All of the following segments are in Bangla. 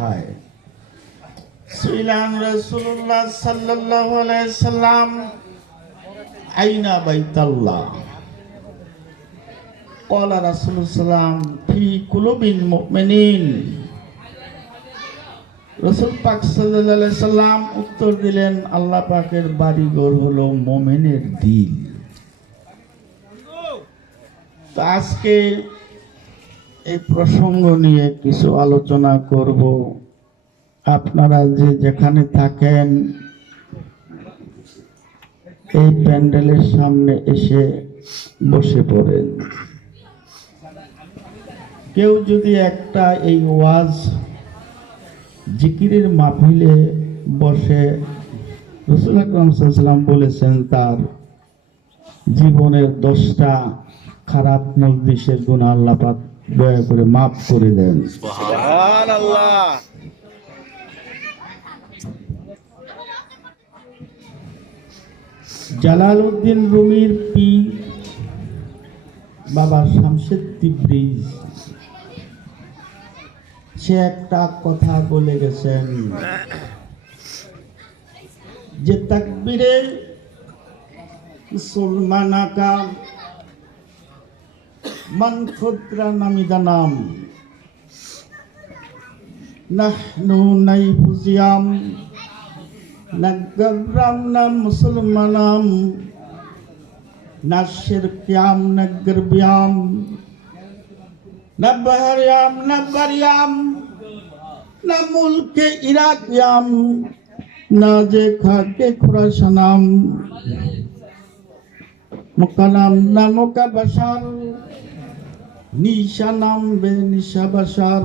কোথায়? সুইলান রাসূলুল্লাহ সাল্লাল্লাহু আলাইহি সাল্লাম আইনা বাইতাল্লাহ ক্বালা রাসূলুল্লাহ ফি কুলুবিল মুমিনিন। রাসূল পাক সাল্লাল্লাহু আলাইহি সাল্লাম উত্তর দিলেন, আল্লাহ পাকের বাড়িঘর হলো মুমিনের দিল। তো আজকে এই প্রসঙ্গ নিয়ে কিছু আলোচনা করব। আপনারা যে যেখানে থাকেন এই প্যান্ডেলের সামনে এসে বসে পড়েন। কেউ যদি একটা এই ওয়াজ জিকিরের মাহফিলে বসে, রাসূল আকরাম সাল্লাল্লাহু আলাইহি ওয়াসাল্লাম বলেছেন তার জীবনের 10টা খারাপ মজলিসের গুনাহ আল্লাহ পাক দয়া করে মাফ করে দেন। সুবহানাল্লাহ। জালালউদ্দিন রুমির পীর বাবা শামসুদ্দীন তিবরিজ সে একটা কথা বলে গেছেন যে তাকবীরে মুসলমানাকা মান খুদরা নামিদানাম নাহনু নাইফুজিয়াম নাগরামনা মুসলমানাম নাশির কিয়াম নাগরবিয়াম নাবহারিয়াম নাবরিয়াম না মুলকে ইরাকিয়াম না যে খাকে খুরাসানাম মুকানাম না মুকা বাশার নিশানাম বে নিশা বাশার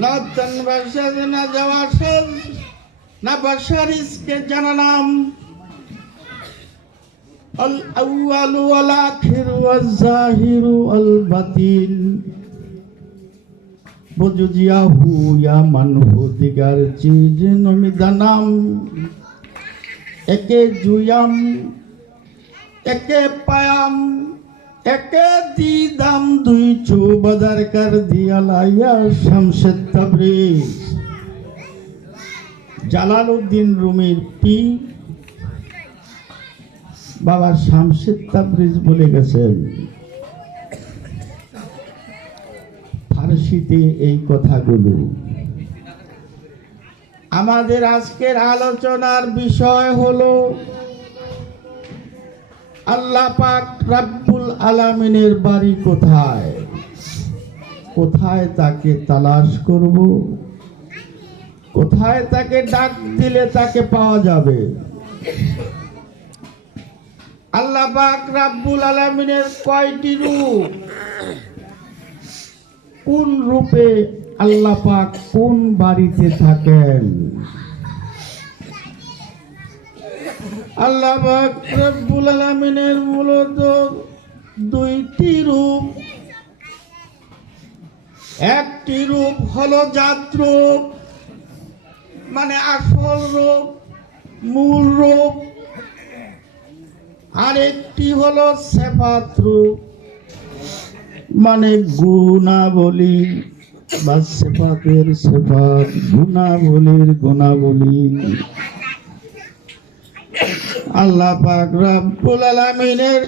না তনবাশার না জওয়াশার না বাশার ইসকে জানানাম আল আউয়ালু ওয়াল আখিরু ওয়াজ জাহিরু আল বাতিন বজুজিয়াহু ইয়া মানহু দিগার চিজ নমিদানাম একে জুয়াম একে পায়াম একে দিদাম দুই চু বদর কর দিয়া লাইয়া শামসুদ তাবরিজ। জালালউদ্দিন রুমির পীর বাবা শামসুদ তাবরিজ বলে গেছেন, ফারসিতে এই কথাগুলো। আমাদের আজকের আলোচনার বিষয় হলো আল্লাহ পাক রব্বুল আলামিনের বাড়ি কোথায়, কোথায় তাকে তালাশ করব, কোথায় তাকে ডাক দিলে তাকে পাওয়া যাবে। আল্লাহ পাক রব্বুল আলামিনের কয়টি রূপ, কোন রূপে আল্লাহ পাক কোন বাড়িতে থাকেন? আল্লাহ পাক রব্বুল আলামিনের মূলত 2টি রূপ। একটি রূপ হলো জাত রূপ, মানে আসল রূপ, মূল রূপ। আরেকটি হলো সিফাত রূপ, মানে গুণাবলী বা সিফাতের সিফাত, গুণাবলীর গুণাবলী। আল্লাহ পাক রব্বুল আলামিনের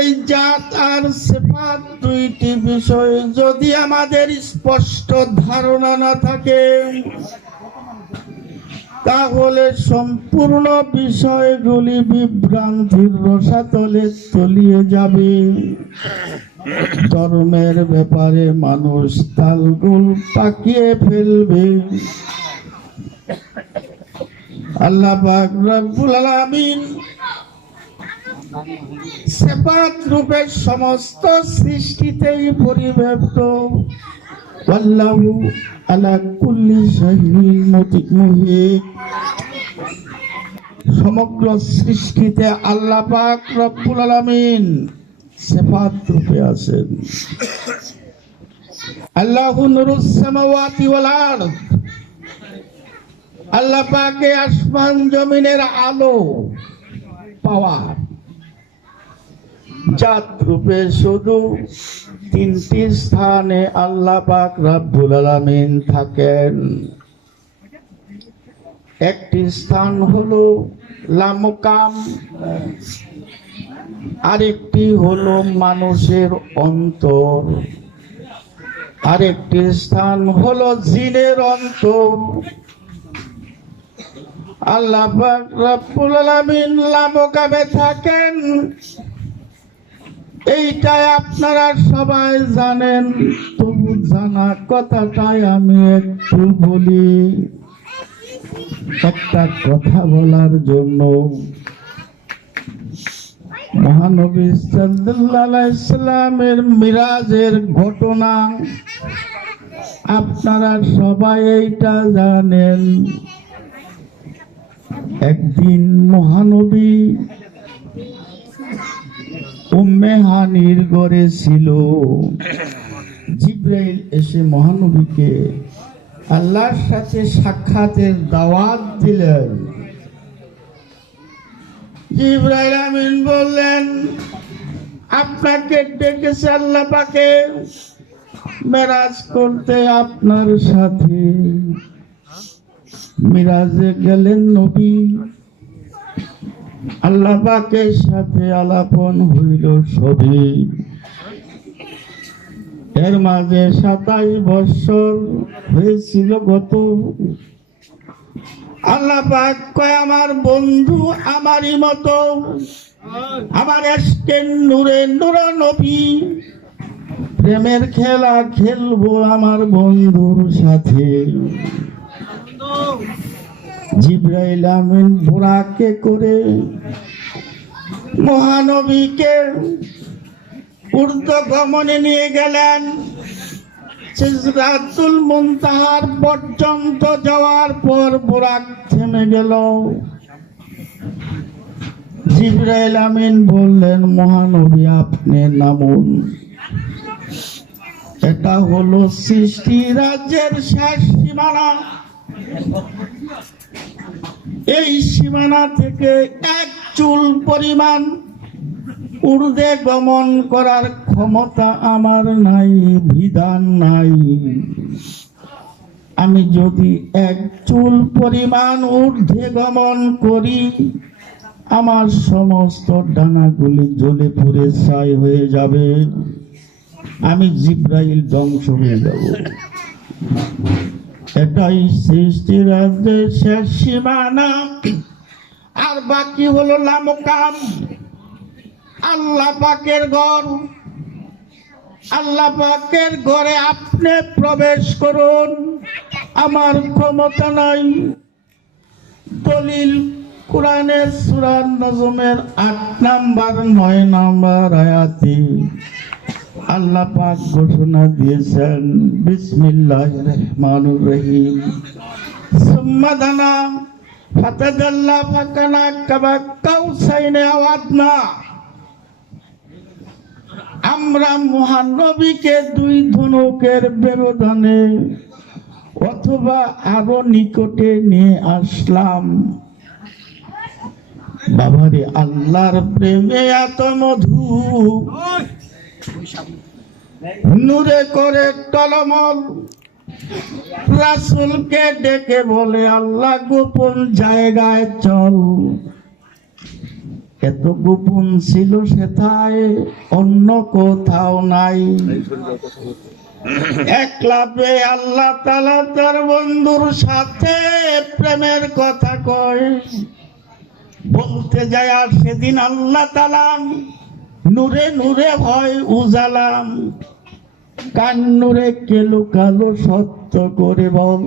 এই জাত আর সিফাত 2টি বিষয় যদি আমাদের স্পষ্ট ধারণা না থাকে তাহলে সম্পূর্ণ বিষয়গুলি বিভ্রান্তির রসাতলে তলিয়ে যাবে। ধর্মের ব্যাপারে মানুষ তালগোল পাকিয়ে ফেলবে। আল্লাহ পাক রব্বুল আলামিন সিফাত রূপের সমস্ত সৃষ্টিতেই পরিব্যাপ্ত। আল্লাহু আলা কুল্লি শাইইন মুহিত। সমগ্র সৃষ্টিতে আল্লাহ পাক রব্বুল আলামিন সিফাত রূপে আছেন। আল্লাহু নূরুস সামাওয়াতি ওয়াল আরদ। আল্লাহ পাকে আসমান জমিনের আলো পাওয়ার। জাত রূপে শুধু তিনটি স্থানে আল্লাহ পাক রব্বুল আলামিন থাকেন। একটি স্থান হলো লামকাম, আরেকটি হলো মানুষের অন্তর, আরেকটি স্থান হলো জিনের অন্তর। আল্লাহ পাক রব্বুল আলামিন লামকামে থাকেন, এইটাই আপনারা সবাই জানেন। তবু জানা কথাটাই আমি একটু বলি। একটা কথা বলার জন্য মহানবী সাল্লাল্লাহু আলাইহি সাল্লামের মিরাজের ঘটনা আপনারা সবাই এইটা জানেন। একদিন মহানবী উম্মে হানির ঘরে ছিল। জিবরাইল এসে মহানবীকে আল্লাহর সাথে সাক্ষাতের দাওয়াত দিলেন। জিবরাইল আমিন বললেন, আপনাকে ডেকেছে আল্লাহ পাকে মেরাজ করতে আপনার সাথে। মিরাজে গেলেন নবী, আল্লাহ পাকের সাথে আলাপন হইল সবই। এর মাঝে 27 বছর হয়েছিল গত। আল্লাহ পাক কয়, আমার বন্ধু আমারই মতো, আমার এশকের নূরে নূর নবী, প্রেমের খেলা খেলবো আমার বন্ধুর সাথে। জিবরাইল আমিন বুরাকে করে মহানবীকে ঊর্ধ্বগমনে নিয়ে গেলেন। সিদরাতুল মুনতাহার পর্যন্ত যাওয়ার পর বুরাক থেমে গেল। জিবরাইল আমিন বললেন, মহানবী আপনি নামুন। এটা হলো সৃষ্টি রাজ্যের শেষ সীমানা। এই সীমানা থেকে এক চুল পরিমাণ ঊর্ধ্বে গমন করার ক্ষমতা আমার নাই, বিধান নাই। আমি যদি এক চুল পরিমাণ ঊর্ধ্বে গমন করি, আমার সমস্ত ডানাগুলি জ্বলে পুড়ে ছাই হয়ে যাবে, আমি জিবরাইল ধ্বংস হয়ে যাব। এটাই সৃষ্টি রাজ্যের শেষ সীমানা। আর বাকি হলো লামকাম, আল্লাহ পাকের ঘর। আল্লাহ পাকের ঘরে আপনি প্রবেশ করুন, আমার ক্ষমতা নাই। দলিল কোরআনের সূরা নজমের 8 নাম্বার 9 নাম্বার আয়াতে আল্লাহ পাক ঘোষণা দিয়েছেন, বিসমিল্লাহির রহমানির রহিম। সুম্মা দানা ফাতাদাল্লা ফাকানা কাবা কাউসাইনে আওয়াদনা। আমরা মহানবীকে 2 ধনুকের ব্যবধানে অথবা আরো নিকটে নিয়ে আসলাম। বাবারে, আল্লাহর প্রেমে এত মধু, নূরে করে টলমল। রাসূলকে ডেকে বলে, আল্লাহ গোপন জায়গায় চল। এত গোপন ছিল সেথায়, অন্য কোথাও নাই। একলা পেয়ে আল্লাহ তাআলা তার বন্ধুর সাথে প্রেমের কথা কয়। বলতে যায় আর সেদিন আল্লাহ তাআলা নূরে নূরে হয় উজালাম। কান নূরে কেলো কালো সত্য করে বল,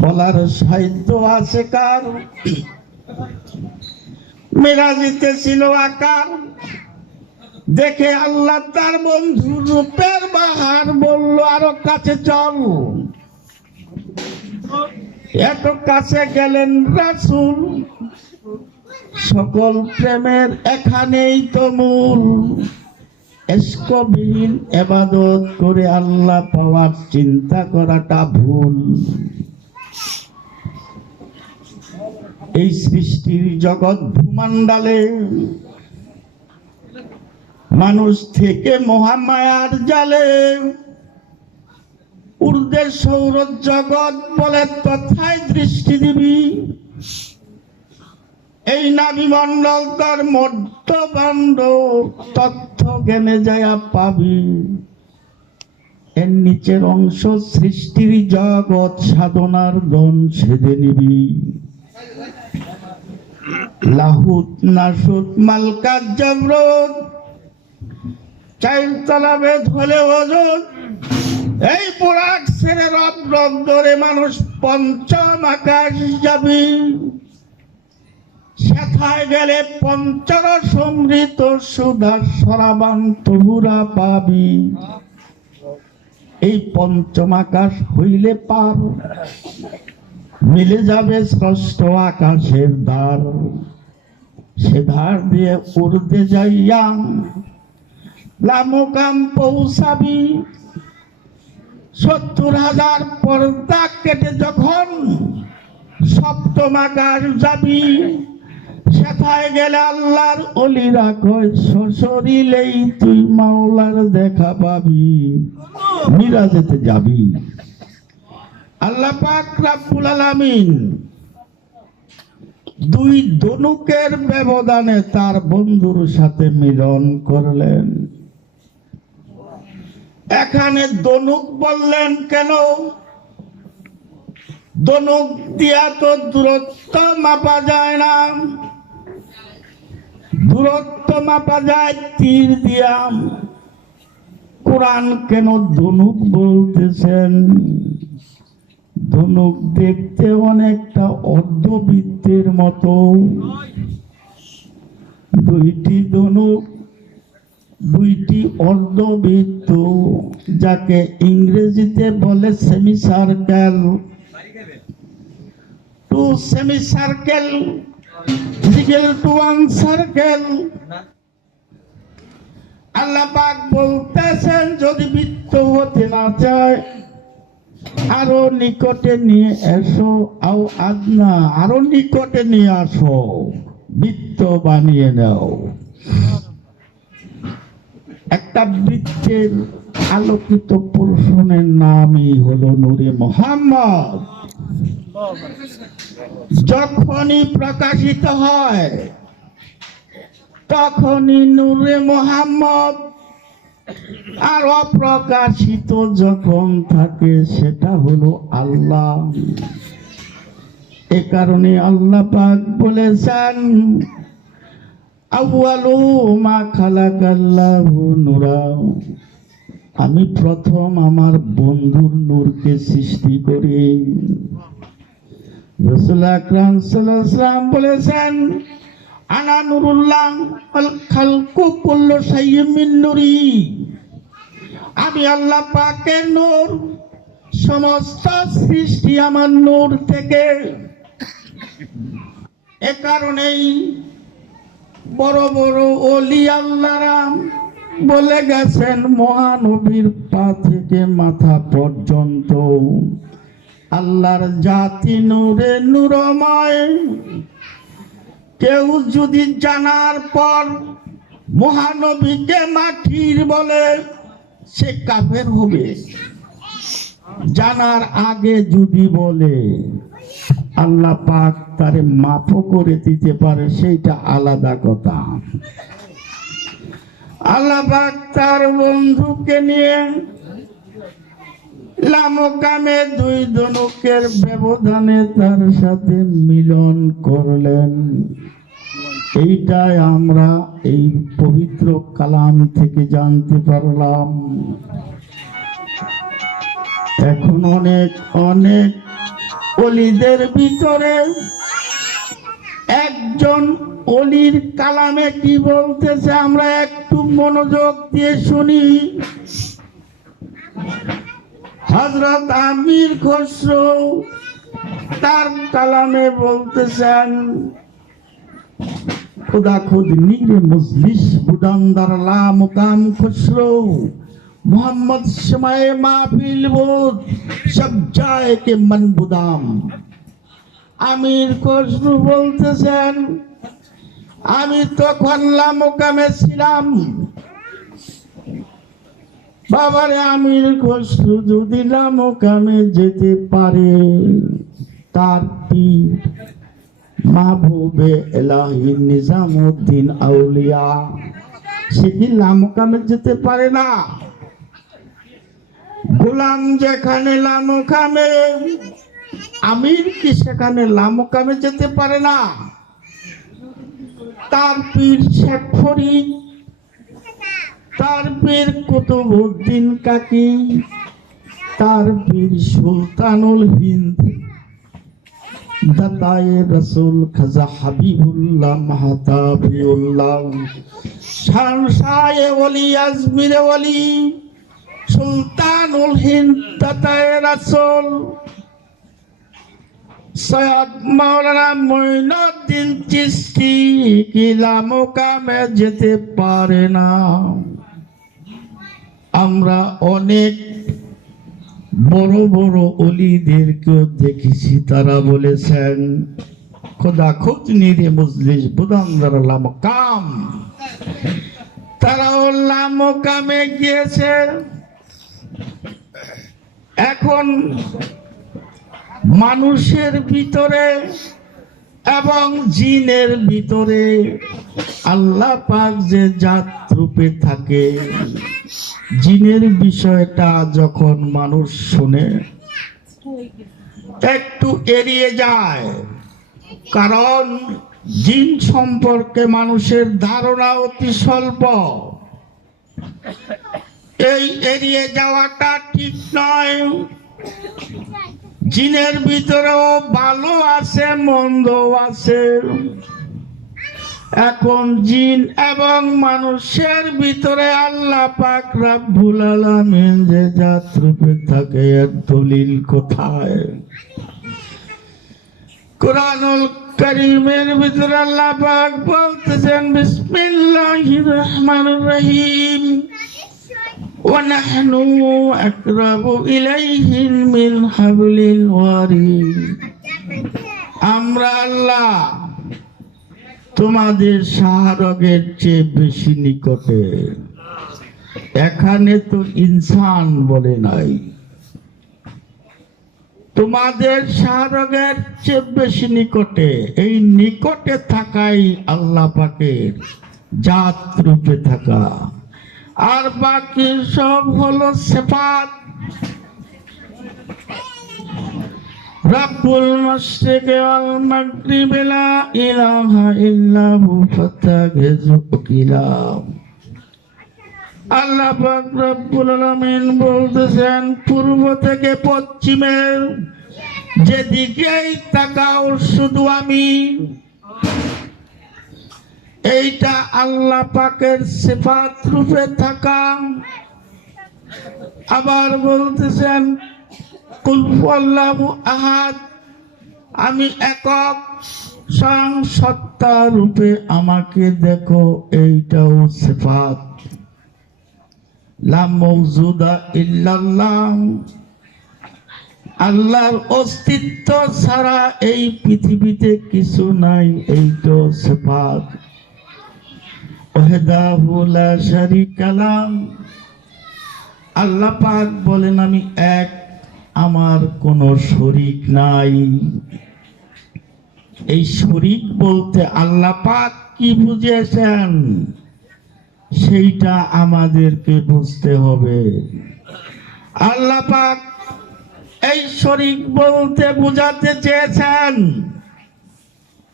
বলার সাহিত্য আছে কার? মেরাজিতে ছিল আকার, দেখে আল্লাহ তার বন্ধু রূপের বাহার, বলল আরো কাছে চল। এত কাছে গেলেন রাসূল, সকল প্রেমের এখানেই তো মূল। ইশকবিহীন ইবাদত করে আল্লাহ পাওয়ার চিন্তা করাটা ভুল। এই সৃষ্টির জগৎ ভূমণ্ডলে মানুষ থেকে মহামায়ার জালে ঊর্ধ্বে সৌরজগৎ বলে তথায় দৃষ্টি দিবি। এই নাভিমণ্ডল তার মধ্যবান্ড তথ্য জ্ঞানে যায়া পাবি। এর নিচের অংশ সৃষ্টির জগৎ সাধনার ধন ছেদে নিবি। লাহুত নাসুত মালকাত জাবরত চাইরতলা বেদ হলে ওজন। এই পুরাক ছেড়ে রব রব ধরে মানুষ পঞ্চম আকাশ যাবি। সেথায় গেলে পঞ্চর সমৃত সুধা সরাবান তহুরা পাবি। এই পঞ্চম আকাশ হইলে পার মিলে যাবে ষষ্ঠ আকাশের দ্বার। সে ধার দিয়ে উড়তে যাইয়া লামুকাম পৌঁছাবি। 70,000 পর্দা কেটে যখন সপ্তম আকাশ যাবি। সেথায় গেলে আল্লাহর অলিরা কয় সশরীলেই তুই মাওলার দেখা পাবি। মিরাজেতে যাবি। আল্লাহ পাক রব্বুল আলামিন দুই ধনুকের ব্যবধানে তার বন্ধুর সাথে মিলন করলেন। এখানে ধনুক বললেন কেন? ধনুক দিয়া তো দূরত্ব মাপা যায় না, দূরত্ব মাপা যায় তীর দিয়া। কোরআন কেন ধনুক বলতেছেন? ধনুক দেখতে অনেকটা অর্ধবৃত্তের মতো। দুইটি ধনুক, দুইটি অর্ধবৃত্ত, যাকে ইংরেজিতে বলে semi circle. Two semi circle equal to one circle. আল্লাহ পাক বলতেছেন যদি বৃত্ত হতে না চায় আরো নিকটে নিয়ে এসো। আও আদনা, আরো নিকটে নিয়ে আসো, বৃত্ত বানিয়ে নাও। একটা বৃত্তের আলোকিত পোর্শনের নামই হলো নূরে মুহাম্মদ। যখনই প্রকাশিত হয় তখনই নূরে মুহাম্মদ। আর অপ্রকাশিত যখন থাকে সেটা হলো আল্লাহ। এ কারণে আল্লাহ পাক বলেছেন আউয়ালু মা খালাকাল্লাহু নূরা। আমি প্রথম আমার বন্ধুর নূরকে সৃষ্টি করি। রাসূল আকরাম সাল্লাল্লাহু আলাইহি ওয়াসাল্লাম বলেছেন আনা নূরুল্লাহ আল খালকু কুল্লু শাইইন মিন নূরি। আমি আল্লাহ পাকের নূর, সমস্ত সৃষ্টি আমার নূর থেকে। এ কারণেই বড় বড় ওলি আল্লাহরা বলে গেছেন মহানবীর পা থেকে মাথা পর্যন্ত আল্লাহর জাতি নূরে নূরময়। কেউ যদি জানার পর মহানবীকে মাটির বলে সে কাফের হবে। জানার আগে যদি বলে আল্লাহ পাক তারে মাফ করে দিতে পারে, সেইটা আলাদা কথা। আল্লাহ পাক তার বন্ধুকে নিয়ে লামকামে দুই ধনুকের ব্যবধানে তার সাথে মিলন করলেন। এইটাই আমরা এই পবিত্র কালাম থেকে জানতে পারলাম। এখন অনেক অনেক ওলিদের ভিতরে একজন ওলির কালামে কি বলতেছে আমরা একটু মনোযোগ দিয়ে শুনি। হযরত আমির খসরু তার কালামে বলতেছেন खुदा खुद नीर मजलिस बुदांदर ला मुकाम खुसरो मोहम्मद शमाए माफिल बोध सब जाए के मन बुदाम। আমির খসরু বলতেছেন আমি তখন লা মুকামে ছিলাম, বাবারে আমির খসরু যদি লামকামে যেতে পারে, তার পীর মাহবুবে এলাহি নিজামুদ্দিন আউলিয়া সে কি লামকামে যেতে পারে না? গোলাম যেখানে লামকামে, আমির কি সেখানে লামকামে যেতে পারে না? তার পীর শেখ ফরিদ, তার পীর কুতুবউদ্দিন কাকি, তার পীর সুলতানুল হিন্দ দাতায়ে রসুল খাজা হাবিবুল্লাহ মাহতাবিউল্লাহ শানশায়ে ওলি আজমিরে ওলি সুলতানুল হিন্দ দাতায়ে রসুল সৈয়দ মাওলানা মঈনুদ্দিন চিশতি কি লামকামে যেতে পারে না? আমরা অনেক বড় বড় অলিদেরকেও দেখেছি, তারা বলেছেন খোদা খুদ নিরে মজলিস বুদান্দার লামকাম, তারাও লামকামে গিয়েছে। এখন মানুষের ভিতরে এবং জিনের ভিতরে আল্লাহ পাক যে জাত রূপে থাকে, জিনের বিষয়টা যখন মানুষ শুনে একটু এড়িয়ে যায়, কারণ জিন সম্পর্কে মানুষের ধারণা অতি স্বল্প। এই এড়িয়ে যাওয়াটা ঠিক নয়। জিনের ভিতরেও ভালো আছে, মন্দ আছে। এখন জিন এবং মানুষের ভিতরে আল্লাহ পাক রব্বুল আলামিন যে জাত রূপে থাকে, এর দলিল কোথায়? কুরআনুল কারীমের ভিতরে আল্লাহ পাক বলতেছেন বিসমিল্লাহির রহমানির রহিম ওয়া নাহনু আকরাবু ইলাইহি মিন হাবলিল ওয়ারিদ। আমরা আল্লাহ তোমাদের শাহরগের চেয়ে বেশি নিকটে। এখানে তো ইনসান বলে নাই, তোমাদের শাহরগের চেয়ে বেশি নিকটে। এই নিকটে থাকাই আল্লাহ পাকের জাত রূপে থাকা, আর বাকি সব হলো সিফাত। রব্বুল মাশরিকি ওয়াল মাগরিবি লা ইলাহা ইল্লাহু ফাত্তাখিযু ওয়াকিলা। আল্লাহ পাক রব্বুল আলামিন বলতেছেন, পূর্ব থেকে পশ্চিমের যেদিকেই তাকাও শুধু আমি। এইটা আল্লাহ পাকের সিফাত রূপে থাকা। আবার বলতেছেন কুল হুয়াল্লাহু আহাদ, আমি একক স্বয়ং সত্তা রূপে আমাকে দেখো, এইটাও সিফাত। লা মাওজুদা ইল্লাল্লাহ, আল্লাহর অস্তিত্ব ছাড়া এই পৃথিবীতে কিছু নাই, এইটাও সিফাত। ওয়াহদাহু লা শারীকা লাহু, আল্লাহ পাক বলেন আমি এক, আমার কোনো শরীক নাই। এই শরীক বলতে আল্লাহ পাক কি বুঝিয়েছেন সেইটা আমাদেরকে বুঝতে হবে। আল্লাহ পাক এই শরীক বলতে বুঝাতে চেয়েছেন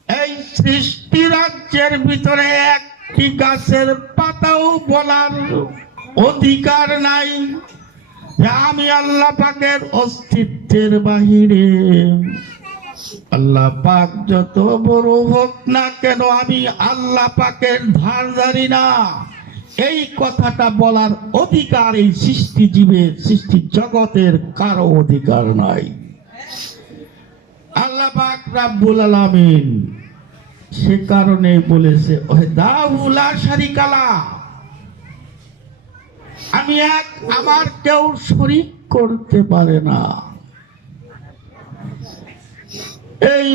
এই সৃষ্টি রাজ্যের ভিতরে একটি গাছের পাতাও বলার অধিকার নাই যে আমি আল্লাহ পাকের অস্তিত্বের বাহিরে। আল্লাহ পাক যত বড় হোক না কেন, আমি আল্লাহ পাকের ধারধারি না, এই কথাটা বলার অধিকার এই সৃষ্টি জীবের, সৃষ্টি জগতের কারো অধিকার নাই। আল্লাহ পাক রব্বুল আলামিন সে কারণে বলেছে ওয়াহদাহু লা শারীকা লাহু, আমি এক, আমার কেউ শরীক করতে পারে না। এই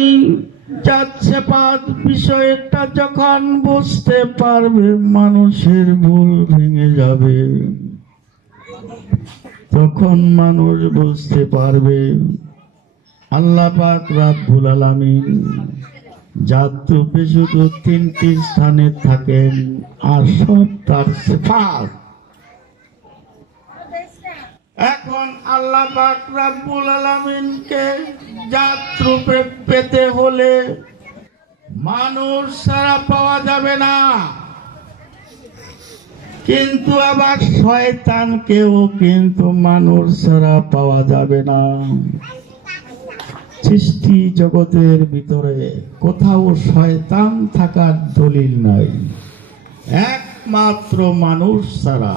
জাত-সিফাত বিষয়টা যখন বুঝতে পারবে, মানুষের ভুল ভেঙে যাবে। তখন মানুষ বুঝতে পারবে আল্লাহ পাক রব্বুল আলামিন জাত রূপে শুধু তিনটি স্থানে থাকেন, আর সব তার সিফাত। এখন আল্লাহ পাক রব্বুল আলামিনকে জাত রূপে পেতে হলে মানুষ ছাড়া পাওয়া যাবে না, কিন্তু আবার শয়তানকেও কিন্তু মানুষ ছাড়া পাওয়া যাবে না। সৃষ্টি জগতের ভিতরে কোথাও শয়তান থাকার দলিল নাই, একমাত্র মানুষ ছাড়া।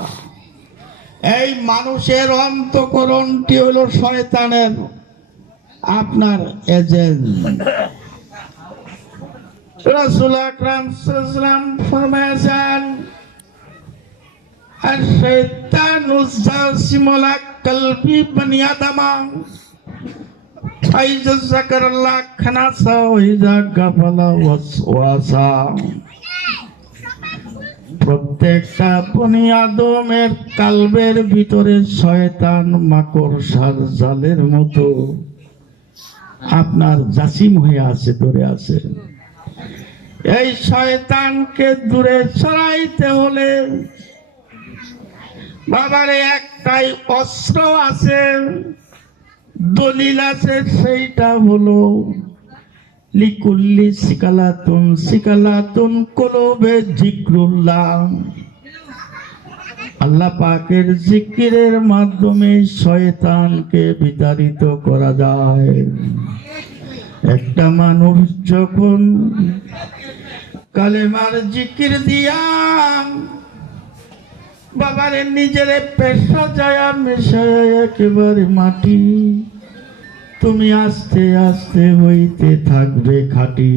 এই মানুষের অন্তঃকরণটি হলো শয়তানের আপনার এজেন্ট। রাসূল আকরাম সাল্লাল্লাহু আলাইহি ওয়াসাল্লাম ফরমায়েছেন, আশ-শাইতানু জাসিমুল কলবি বনি আদম ফাইজা যাকারাল্লাহ খানাসা ওয়া ইযা গাফালা ওয়াসওয়াসা। প্রত্যেকটা বনি আদমের কালবের ভিতরে শয়তান মাকড়সার জালের মতো আপনার জাসিম হয়ে আছে, ধরে আছে। এই শয়তানকে দূরে সরাইতে হলে বাবারে একটাই অস্ত্র আছে, দলিল আছে, সেইটা হলো লিকুল্লি সিকালাতুন কুলুবে যিকরুল্লাহ। আল্লাহ পাকের জিকিরের মাধ্যমে শয়তানকে বিতাড়িত করা যায়। একটা মানুষ যখন কালেমার জিকির দিয়া বাবারে নিজের পেশা যায় মেশায় একেবারে মাটি, তুমি আস্তে আস্তে হইতে থাকবে খাঁটি।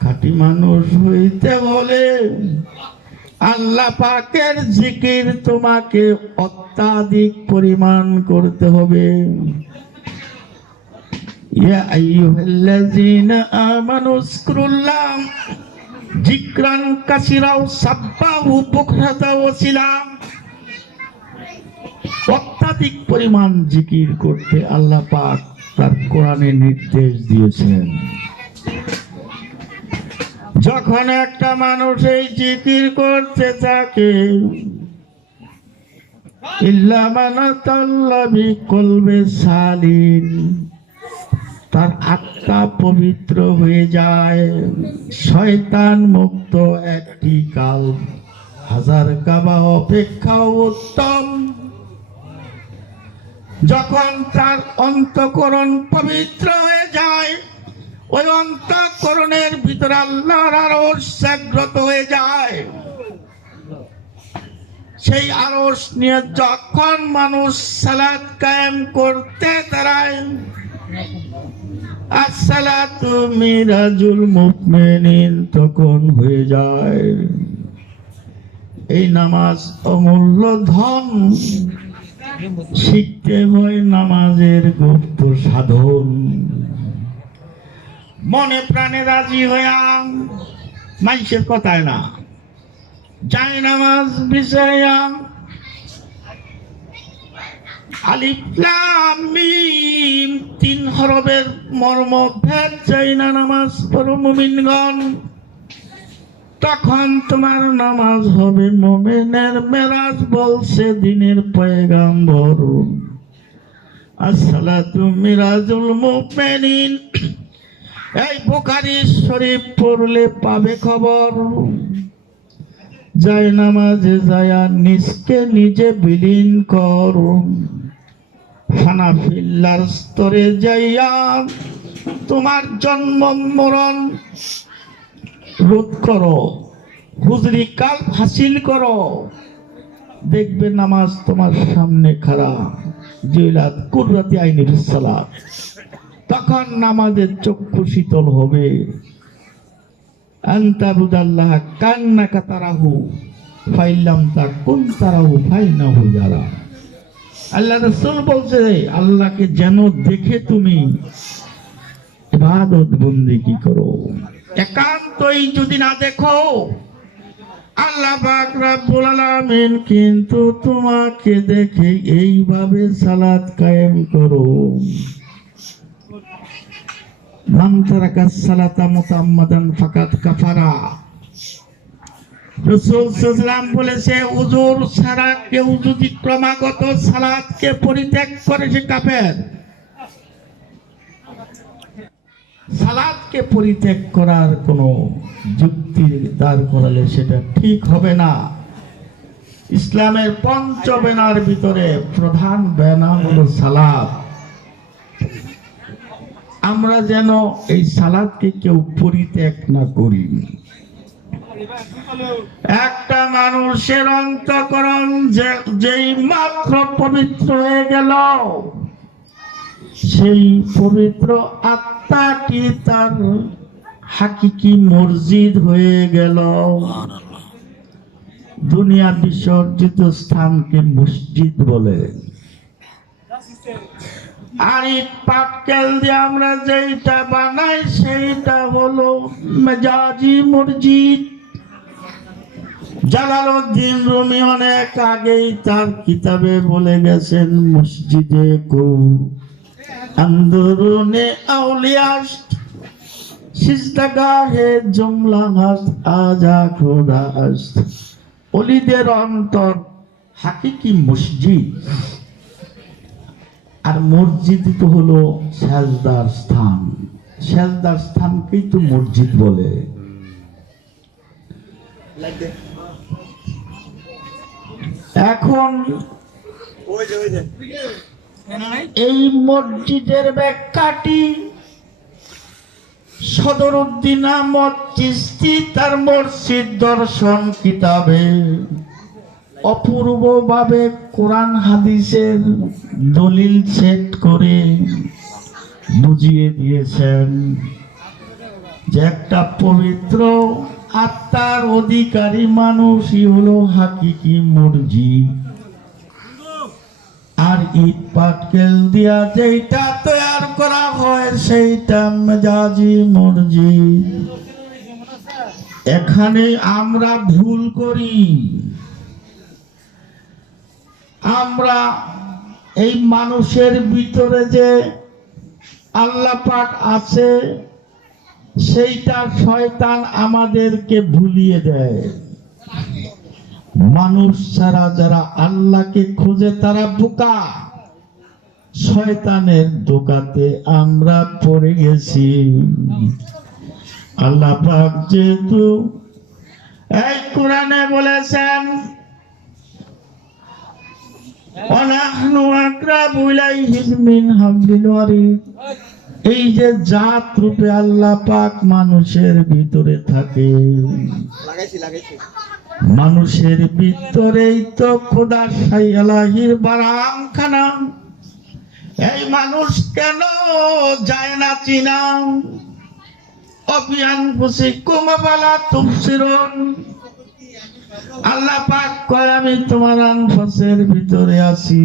খাঁটি মানুষ হইতে বলে আল্লাহ পাকের জিকির তোমাকে অত্যাধিক পরিমাণ করতে হবে। ইয়া আইয়ুহাল্লাযীনা আমানু যকুরুল্লাহ যিকরান কাসীরা ওয়াসাব্বাহু বুকরাতাও ওয়াসিলা। অত্যাধিক পরিমাণ জিকির করতে আল্লাহ পাক তার কোরআনে নির্দেশ দিয়েছেন। যখন একটা মানুষ এই জিকির করতে থাকে, ইল্লা মান আতাল্লাহ বিকলবে সালিম, তার আত্মা পবিত্র হয়ে যায়। শয়তান মুক্ত একটি কাল হাজার কাবা অপেক্ষাও উত্তম। যখন তার অন্তঃকরণ পবিত্র হয়ে যায়, ওই অন্তঃকরণের ভিতরে আল্লাহর আরশ জাগ্রত হয়ে যায়। সেই আরশ নিয়ে যখন মানুষ সালাত কায়েম করতে দাঁড়ায়, আসসালাতু মিরাজুল মুমিনিন তখন হয়ে যায়। এই নামাজ অমূল্য ধন, শিখতে হয় নামাজের গুপ্ত সাধন। মনে প্রাণে রাজি হইয়া মানুষের কথায় না, যাই নামাজ বিষয়া আলিফ লাম মিম 3 হরফের মর্ম ভেদ যাই না নামাজ পড়ো মুমিনগণ, তখন তোমার নামাজ হবে মুমিনের মেরাজ। বলছে দিনের পয়গাম্বর, আসসালাতু মিরাজুল মুমিনিন। এই বুখারী শরীফ পড়লে পাবে খবর। যায় নামাজে যায়া নিজকে নিজে বিলীন কর, হানাফিল্লার স্তরে যাইয়া তোমার জন্ম মরণ রোধ করো, হুজরি কাল হাসিল করো। দেখবে নামাজ তোমার সামনে খাড়া, জুইলাত কুররাতি আইনি বিসসালাত। তখন নামাজের চক্ষু শীতল হবে। আনতাবুদাল্লাহ কান্নাকা তারাহু ফাইল্লাম তাকুন তারাহু ফাইন্নাহু ইয়ারা। আল্লাহ রাসূল বলছে, আল্লাহকে যেন দেখে তুমি ইবাদত বন্দেগী করো। একান্তই যদি না দেখো, আল্লাহ পাক রব্বুল আলামিন কিন্তু তোমাকে দেখে এইভাবে সালাত কায়েম করো। মান তারাকা সালাতা মুতাম্মাদান ফাকাত কাফারা। রাসূল সাল্লাল্লাহু আলাইহি ওয়াসাল্লাম বলেছে, ওযুর ছাড়া কেউ যদি ক্রমাগত সালাতকে পরিত্যাগ করে সে কাফের। সালাতকে পরিত্যাগ করার কোনো যুক্তি দাঁড় করালে সেটা ঠিক হবে না। ইসলামের পঞ্চ বেনার ভিতরে প্রধান বেনা হলো সালাত। আমরা যেন এই সালাতকে কেউ পরিত্যাগ না করি। একটা মানুষের অন্তঃকরণ যেই মাত্র পবিত্র হয়ে গেল, সেই পবিত্র আত্মাটি তার হাকিকি মসজিদ হয়ে গেল। দুনিয়া বিসর্জিত স্থানকে মসজিদ বলে। আর ইট পাটকেল দিয়ে আমরা যেটা বানাই সেইটা হলো মেজাজি মসজিদ। জালালউদ্দিন রুমি অনেক আগেই তার কিতাবে বলে গেছেন, মসজিদে কো अंदरूने औलियाश्त सिजदागाहे जुमला हास्त आजा खुदाश्त। ওলিদের অন্তর হাকিকি মসজিদ। আর মসজিদ তো হলো সেজদার স্থান। সেজদার স্থানকেই তো মসজিদ বলে। এখন এই মসজিদের ব্যাখ্যাটি সদরুদ্দিন আহমদ চিশতি তার মসজিদ দর্শন কিতাবে অপূর্বভাবে কোরআন হাদিসের দলিল সেট করে বুঝিয়ে দিয়েছেন যে একটা পবিত্র আত্মার অধিকারী মানুষই হলো হাকিকি মসজিদ। আর ইট পাটকেল দিয়া যেটা তৈরি করা হয় সেইটা মেজাজি মসজিদ। এখানে আমরা ভুল করি। আমরা এই মানুষের ভিতরে যে আল্লাহ পাক আছে সেইটা শয়তান আমাদেরকে ভুলিয়ে দেয়। মানুষ ছাড়া যারা আল্লাহকে খোঁজে তারা বোকা। শয়তানের ধোঁকাতে আমরা পড়ে গেছি। আল্লাহ পাক যেহেতু এই কোরআনে বলেছেন, ওয়ানাহনু আকরাবু ইলাইহি মিন হাবলিল ওয়ারিদ। এই যে জাত রূপে আল্লাহ পাক মানুষের ভিতরে থাকে, মানুষের ভিতরেই তো খোদা শাইলাহির বারামখানা। এই মানুষ কেন যায় না চিনা? অবিয়ান ফুসিকুম বালা তুবসিরুন। আল্লাহ পাক কয়, আমি তোমার আনফাসের ভিতরে আছি।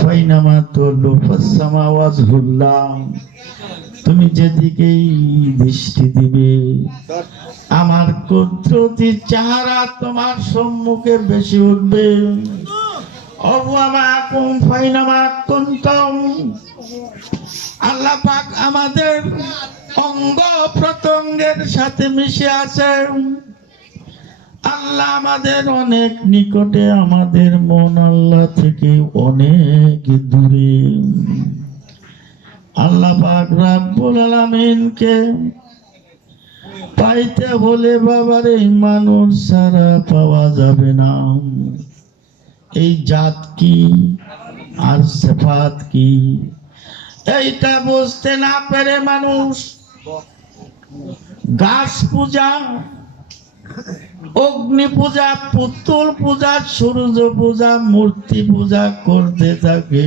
ফাইনামা তুলু ফাসসামাওয়াজহুল্লাহ। তুমি যেদিকেই দৃষ্টি দিবে আমার কুদরতি চেহারা তোমার সম্মুখে বেশি উঠবে। আল্লাহ পাক আমাদের অঙ্গ প্রত্যঙ্গের সাথে মিশে আছে। আল্লাহ আমাদের অনেক নিকটে, আমাদের মন আল্লাহ থেকে অনেক দূরে। আল্লাহ পাক রব্বুল আলামিনকে পাইতে হলে বাবারে মানুষ ছাড়া পাওয়া যাবে না। এই জাত কি আর সিফাত কি এইটা বুঝতে না পেরে মানুষ গাছ পূজা, অগ্নি পূজা, পুতুল পূজা, সূর্য পূজা, মূর্তি পূজা করতে থাকে।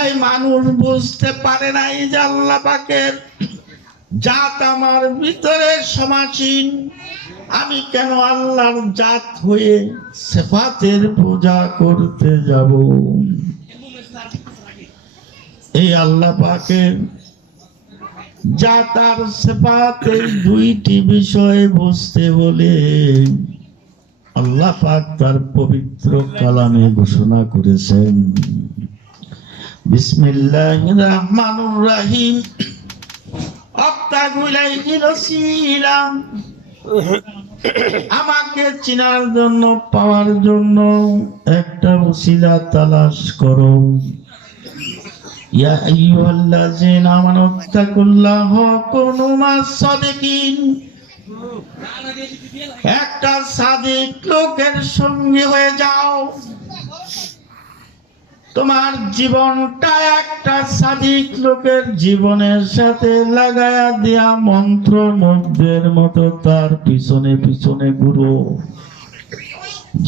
এই মানুষ বুঝতে পারে না এই যে আল্লাহ পাকের জাত আমার ভিতরে সমাসীন। আমি কেন আল্লাহর জাত হয়ে সিফাতের পূজা করতে যাব? এই আল্লাহ পাকের যা তার সিফাতে দুইটি বিষয় বুঝতে বলে আল্লাহ পাক তার পবিত্র কালামে ঘোষণা করেছেন। বিসমিল্লাহির রহমানির রহিম। আবতাগু ইলাইহিল ওসিলা, আমাকে চিনার জন্য, পাওয়ার জন্য একটা ওসিলা তালাশ করো। ইয়া আইয়ুহাল্লাযীনা আমানু তাকুল্লাহা ওয়া কুনু মা'আস সাদিকিন, একটা সাদিক লোকের সঙ্গে হয়ে যাও। তোমার জীবনটা একটা সাদিক লোকের জীবনের সাথে লাগায়া দিয়া মন্ত্র মুগ্ধের মতো তার পিছনে পিছনে ঘুরো,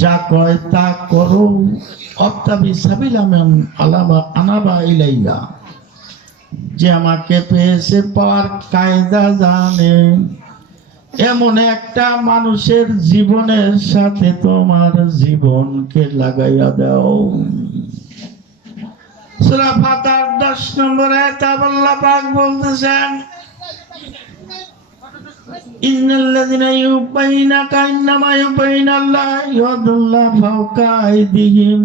যা কয় তা করো। অত্তাবি সাবিলা মান আনাবা ইলাইয়া, যে আমাকে পেয়েছে পাওয়ার কায়দা জানে, এমন একটা মানুষের জীবনের সাথে তোমার জীবনকে লাগাইয়া দাও। সূরা ফাতিহার 10 নম্বর আয়াতে আল্লাহ পাক বলতেছেন, ইন্নাল্লাযীনা ইউবাইনাকা ইন্নামা ইউবাইনাল্লাহু ইয়াদুল্লাহু ফাওকা আইদিহিম,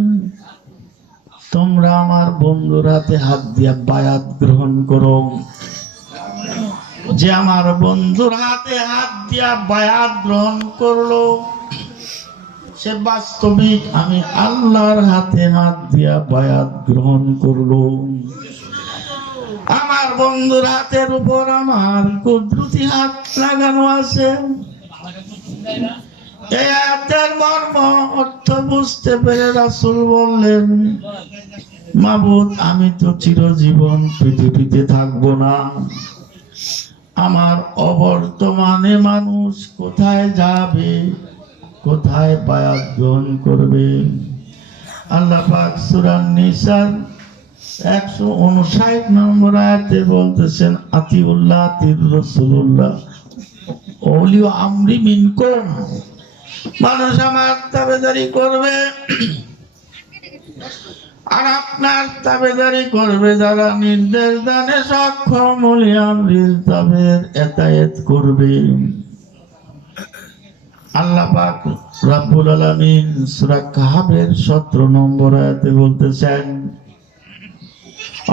তোমরা আমার বন্ধুর হাতে হাত দিয়া বায়াত গ্রহণ করো। যে আমার বন্ধুর হাতে হাত দিয়া বায়াত গ্রহণ করলো, সে বাস্তবিক আমি আল্লাহর হাতে হাত দিয়া বায়াত গ্রহণ করলো। আমার বন্ধুর হাতের উপর আমার কুদরতি হাত লাগানো আছে। এই আয়াতের মর্ম অর্থ বুঝতে পেরে রাসূল বললেন, মাবুদ, আমি তো চিরজীবন পৃথিবীতে থাকবো না, আমার অবর্তমানে মানুষ কোথায় যাবে, কোথায় বায়াত গ্রহণ করবে? আল্লাহ পাক সূরা নিসার 159 নম্বর আয়াতে বলতেছেন, আতিউল্লাহ আতির রাসূলুল্লাহ ওলি আমরি মিনকুম, মানুষ আমার তাবেদারি করবে আর আপনার তাবেদারি করবে যারা নির্দেশ দানে সক্ষম, ওলি আমরিল তাবের এতায়েত করবে। আল্লাহ পাক রব্বুল আলামিন সূরা কাহফের 17 নম্বর আয়াতে বলতেছেন,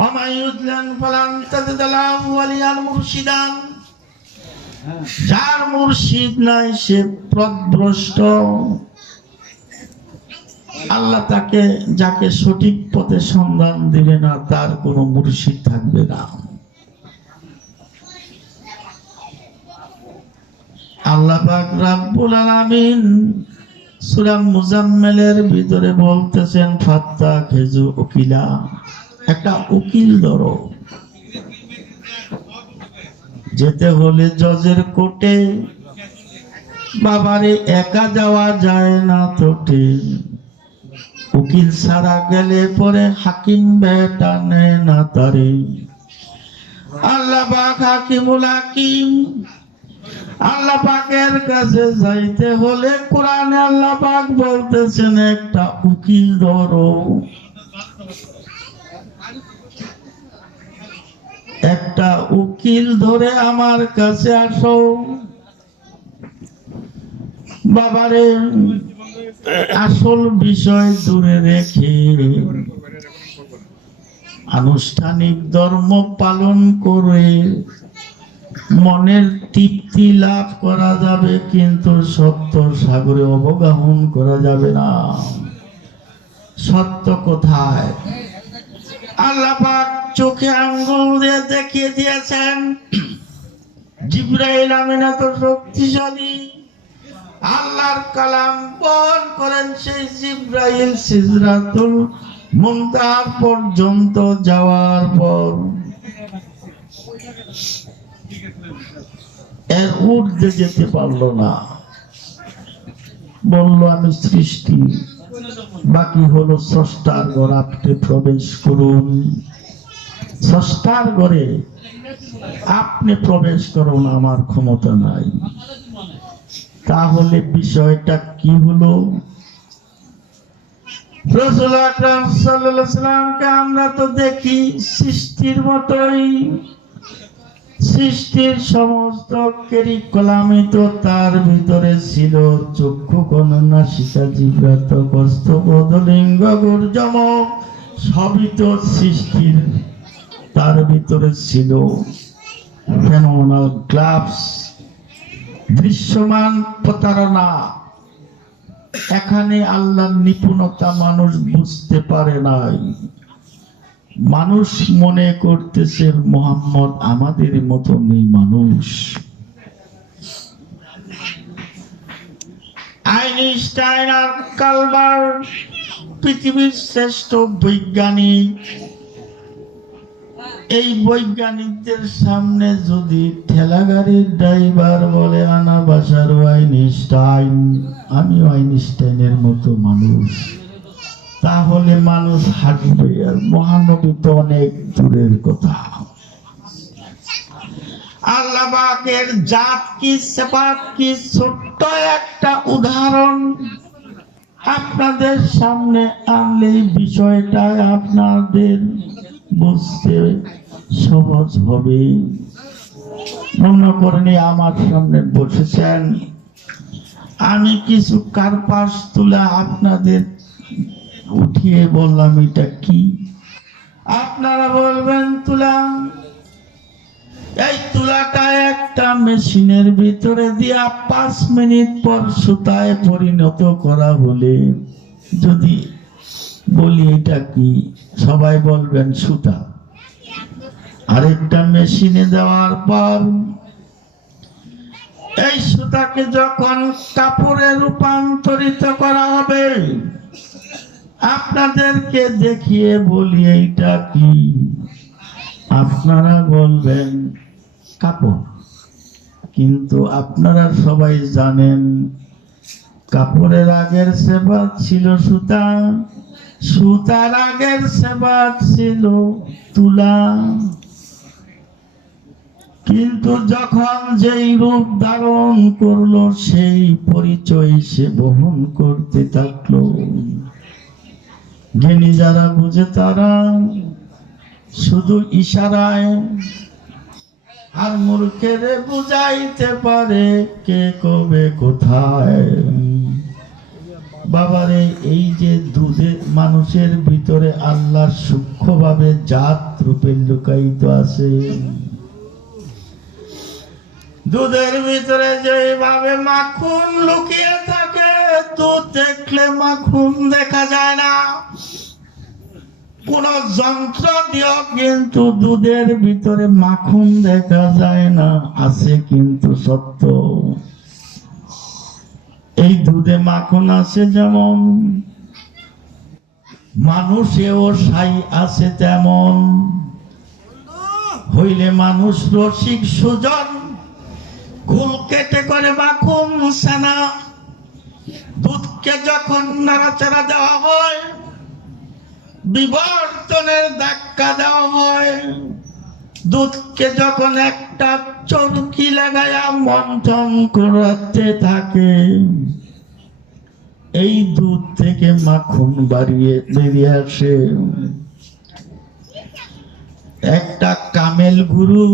ওমা ইউদলান ফালান তাজদালাহু ওয়ালিয়াল মুরশিদান, যার মুর্শিদ নাই সে পথভ্রষ্ট। আল্লাহ তাকে, যাকে সঠিক পথে সন্ধান দিবে না, তার কোনো মুর্শিদ থাকবে না। আল্লাহ পাক রব্বুল আলামিন সূরা মুজাম্মিলের ভিতরে বলতেছেন, ফাত্তাখিযু উকিলা, একটা উকিল ধরো। যেতে হলে জজের কোর্টে, বাবারে একা যাওয়া যায় না তোটে, উকিল ছাড়া গেলে পরে হাকিম বেটা নেয় না তারে। আল্লাহ পাক হাকিমুল হাকিম। আল্লাহ পাকের কাছে যাইতে হলে কোরআনে আল্লাহ পাক বলতেছেন, একটা উকিল ধরো। একটা উকিল ধরে আমার কাছে আসো। বাবারে, আসল বিষয় দূরে রেখে আনুষ্ঠানিক ধর্ম পালন করে মনের তৃপ্তি লাভ করা যাবে, কিন্তু সত্য সাগরে অবগাহন করা যাবে না। সত্য কোথায়? আল্লাহ পাক চোখে আঙ্গুল দিয়ে দেখিয়ে দিয়েছেন। জিবরাইল আমিন এত শক্তিশালী, আল্লাহর কালাম বহন করেন সেই জিবরাইল সিদরাতুল মুনতাহা পর্যন্ত যাওয়ার পর এর ঊর্ধ্বে যেতে পারলো না। বলল, আমি সৃষ্টি, বাকি হলো স্রষ্টার ঘর, আপনি প্রবেশ করুন। স্রষ্টার ঘরে আপনি প্রবেশ করুন, আমার ক্ষমতা নাই। তাহলে বিষয়টা কি হলো? রাসূল আকরাম সাল্লাল্লাহু আলাইহি ওয়াসাল্লামকে আমরা তো দেখি সৃষ্টির মতোই, সৃষ্টির সমস্ত কারিকুলামই তো তার ভিতরে ছিল। চক্ষু গণনা শিকা জিব্রাত কস্ত বদলিঙ্গ গুর্জম সবই তো সৃষ্টির তার ভিতরে ছিল। ফেনোমেনাল গ্লাভস, দৃশ্যমান প্রতারণা, এখানে আল্লাহর নিপুণতা মানুষ বুঝতে পারে নাই। মানুষ মনে করতেছে মোহাম্মদ আমাদের মতনই মানুষ। আইনস্টাইন আর কালবার্ট পৃথিবীর শ্রেষ্ঠ বৈজ্ঞানিক। এই বৈজ্ঞানিকদের সামনে যদি ঠেলাগাড়ির ড্রাইভার বলে আনা বাসার আইনস্টাইন, আমি আইনস্টাইনের মতো মানুষ, তাহলে মানুষ হাঁটবে। আর মহানবী তো অনেক দূরের কথা। আল্লাহ পাকের জাত কি সিফাত কি ছোট্ট একটা উদাহরণ আপনাদের সামনে আনলে বিষয়টা আপনাদের বুঝতে সহজ হবে। মনে করেন আমার সামনে বসেছেন, আমি কিছু কার্পাস তুলা আপনাদের উঠিয়ে বললাম এটা কি, আপনারা বলবেন তুলা। এই তুলাটা একটা মেশিনের ভিতরে দিয়া 5 মিনিট পর সুতায় পরিণত করা হলে যদি বলি এটা কি, সবাই বলবেন সুতা। আরেকটা মেশিনে দেওয়ার পর এই সুতাকে যখন কাপড়ে রূপান্তরিত করা হবে, আপনাদেরকে দেখিয়ে বলি এইটা কি, আপনারা বলবেন কাপড়। কিন্তু আপনারা সবাই জানেন কাপড়ের আগের সেবাত ছিল সুতা, সুতার আগের সেবাত ছিল তুলা। কিন্তু যখন যেই রূপ ধারণ করলো সেই পরিচয় সে বহন করতে থাকলো। জ্ঞানী যারা বুঝে তারা শুধু ইশারায়, আর মূর্খেরে বুঝাইতে পারে কে কবে কোথায়। বাবারে, এই যে দুধে মানুষের ভিতরে আল্লাহ সূক্ষ্মভাবে জাত রূপে লুকায়িত আছে। দুধের ভিতরে যেভাবে মাখন লুকিয়ে থাকে, দুধ দেখলে মাখন দেখা যায় না। কোন যন্ত্র দিয়েও কিন্তু দুধের ভিতরে মাখন দেখা যায় না, আছে কিন্তু সত্য। এই দুধে মাখন আছে যেমন, মানুষেও সাই আছে তেমন। হইলে মানুষ রসিক সুজন, ঘুল কেটে করে মাখন সানা। দুধকে যখন নাড়াচাড়া দেওয়া হয়, বিবর্তনের ধাক্কা দেওয়া হয়, দুধকে যখন একটা চরকি লাগায়া মন্থন করাতে থাকে, এই দুধ থেকে মাখন বেরিয়ে আসে। একটা কামেল গুরু,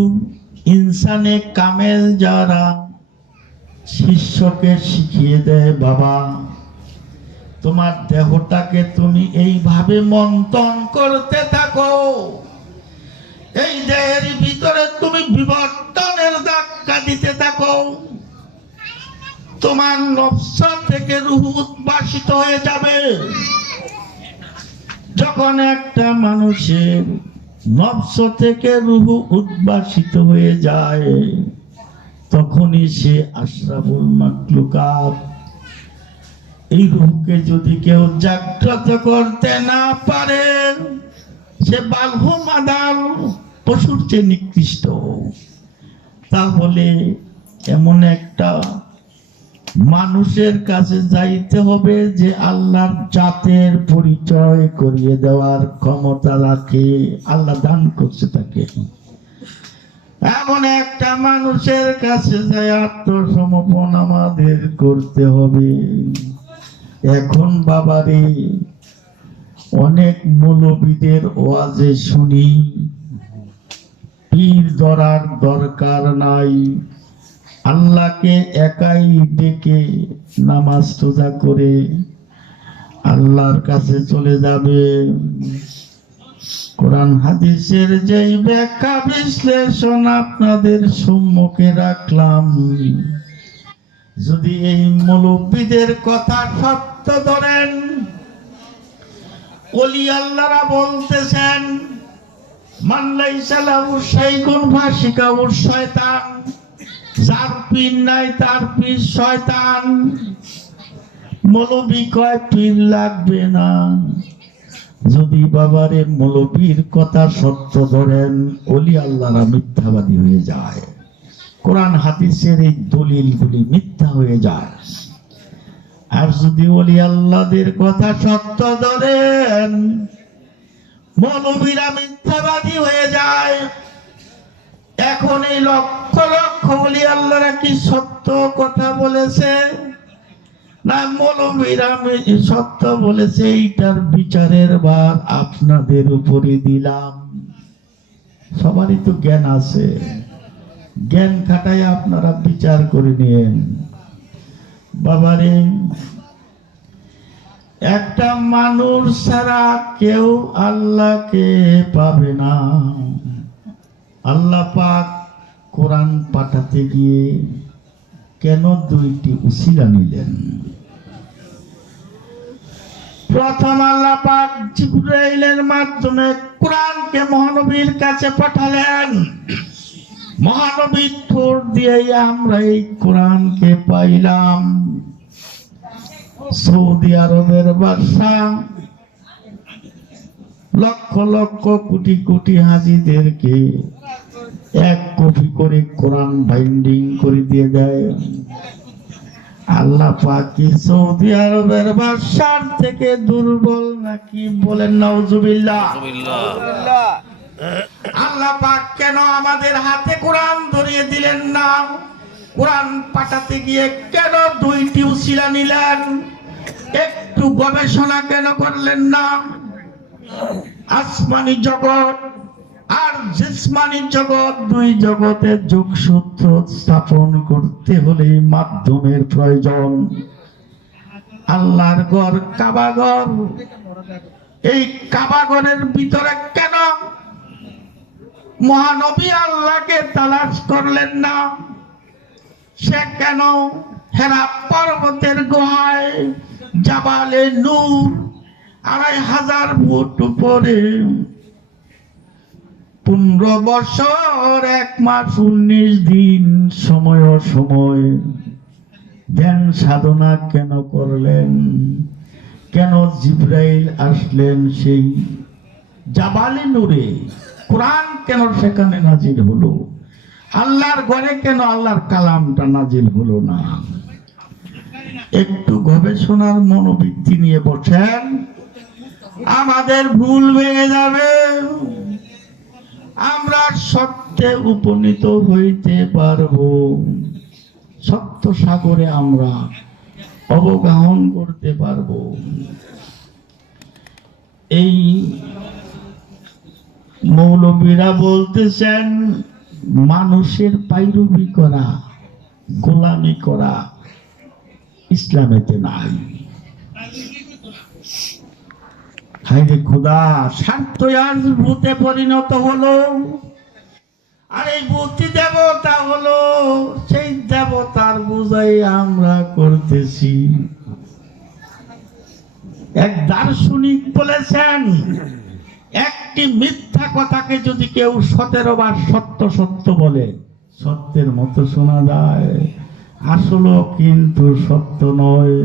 ইনসানে কামেল যারা শিষ্যকে শিখিয়ে দেয়, বাবা তোমার দেহটাকে তুমি এইভাবে মন্থন করতে থাকো, এই দেহের ভিতরে তুমি বিবর্তনের ধাক্কা দিতে থাকো, তোমার নফস থেকে রূহ উদ্ভাসিত হয়ে যাবে। যখন একটা মানুষের নফস থেকে রূহ উদ্ভাসিত হয়ে যায়, তখনই সে আশরাফুল মাখলুকাত। এই রূহকে যদি কেউ জাগ্রত করতে না পারে, সে বালহু মাদাল, পশুর চেয়ে নিকৃষ্ট। তাহলে এমন একটা মানুষের কাছে যাইতে হবে যে আল্লাহর জাতের পরিচয় করিয়ে দেওয়ার ক্ষমতা রাখে, আল্লাহ দান করছে তাকে। এমন একটা মানুষের কাছে যাই আত্মসমর্পণ আমাদের করতে হবে। এখন বাবারে, অনেক মৌলবীদের ওয়াজে শুনি, পীর ধরার দরকার নাই। আল্লাহকে একাই ডেকে নামাজ রোজা করে আল্লাহর কাছে চলে যাবে। কোরআন হাদিসের যেই ব্যাখ্যা বিশ্লেষণ আপনাদের সম্মুখে রাখলাম, যদি এই মুলব্বিদের কথা সত্য ধরেন, ওলি আল্লাহরা বলতেছেন মান লাইসা লাহু শাইউন ফাসিকাহু শয়তান, যার পীর নাই তার পীর শয়তান। মৌলবী কয় পীর লাগবে না। যদি বাবারে মৌলবীর কথা সত্য ধরেন, ওলি আল্লাহরা মিথ্যাবাদী হয়ে যায়, কোরআন হাদিসের এই দলিলগুলি মিথ্যা হয়ে যায়। আর যদি ওলি আল্লাহদের কথা সত্য ধরেন, মৌলবীরা মিথ্যাবাদী হয়ে যায়। এখন এই লক্ষ লক্ষ ওলি আল্লাহরা কি সত্য কথা বলেছে না মৌলবীরা সত্য বলেছে? এইটার বিচারের ভার আপনাদের উপরে দিলাম। সবারই তো জ্ঞান আছে, জ্ঞান খাটাই আপনারা বিচার করে নিয়েন। বাবারে, একটা মানুষ ছাড়া কেউ আল্লাহকে পাবে না। আল্লাহ পাক কোরআন পাঠাতে গিয়ে কেন দুইটি উসিলা নিলেন? প্রথম আল্লাহ পাক জিবরাইলের মাধ্যমে কোরআনকে মহানবীর কাছে পাঠালেন। মহানবীর ঠোঁট দিয়ে আমরা এই কোরআনকে পাইলাম। সৌদি আরবের বাদশা লক্ষ লক্ষ কোটি কোটি হাজিদেরকে এক কপি করে কোরআন বাইন্ডিং করে দিয়ে দেয়। আল্লাহ পাক কি সৌদি আরবের বাদশার থেকে দুর্বল নাকি? বলেন নাউজুবিল্লাহ। আল্লাহ পাক কেন আমাদের হাতে কোরআন ধরিয়ে দিলেন না? কোরআন পাঠাতে গিয়ে কেন দুইটি উসিলা নিলেন? একটু গবেষণা কেন করলেন না? আসমানি জগৎ আর জিসমানি জগৎ, দুই জগতের যোগসূত্র স্থাপন করতে হলে মাধ্যমের প্রয়োজন। আল্লাহর ঘর কাবাঘর, এই কাবাঘরের ভিতরে কেন মহানবী আল্লাহকে তালাশ করলেন না? সে কেন হেরা পর্বতের গুহায় জাবালে নূর ২৫০০ ফুট উপরে ১৫ বছর ১ মাস ১৯ দিন সময় সময় ধ্যান সাধনা কেন করলেন? কেন জিবরাইল আসলেন সেই জাবালে নূরে? কোরআন কেন সেখানে নাজিল হলো? আল্লাহর ঘরে কেন আল্লাহর কালামটা নাজিল হলো না? একটু গবেষণার মনোবৃত্তি নিয়ে বসেন, আমাদের ভুল ভেঙে যাবে। আমরা সত্যে উপনীত হইতে পারবো। সত্য সাগরে আমরা অবগাহন করতে পারবো। এই মৌলবীরা বলতেছেন মানুষের পাইরুবি করা, গোলামি করা ইসলামেতে নাই। হায়রে খোদা, স্বার্থ আজ ভূতে পরিণত হলো। আর এই ভূতি দেবতা হলো, সেই দেবতার পূজাই আমরা করতেছি। এক দার্শনিক বলেছেন, একটি মিথ্যা কথাকে যদি কেউ ১৭ বার সত্য সত্য বলে, সত্যের মতো শোনা যায়, আসলে কিন্তু সত্য নয়।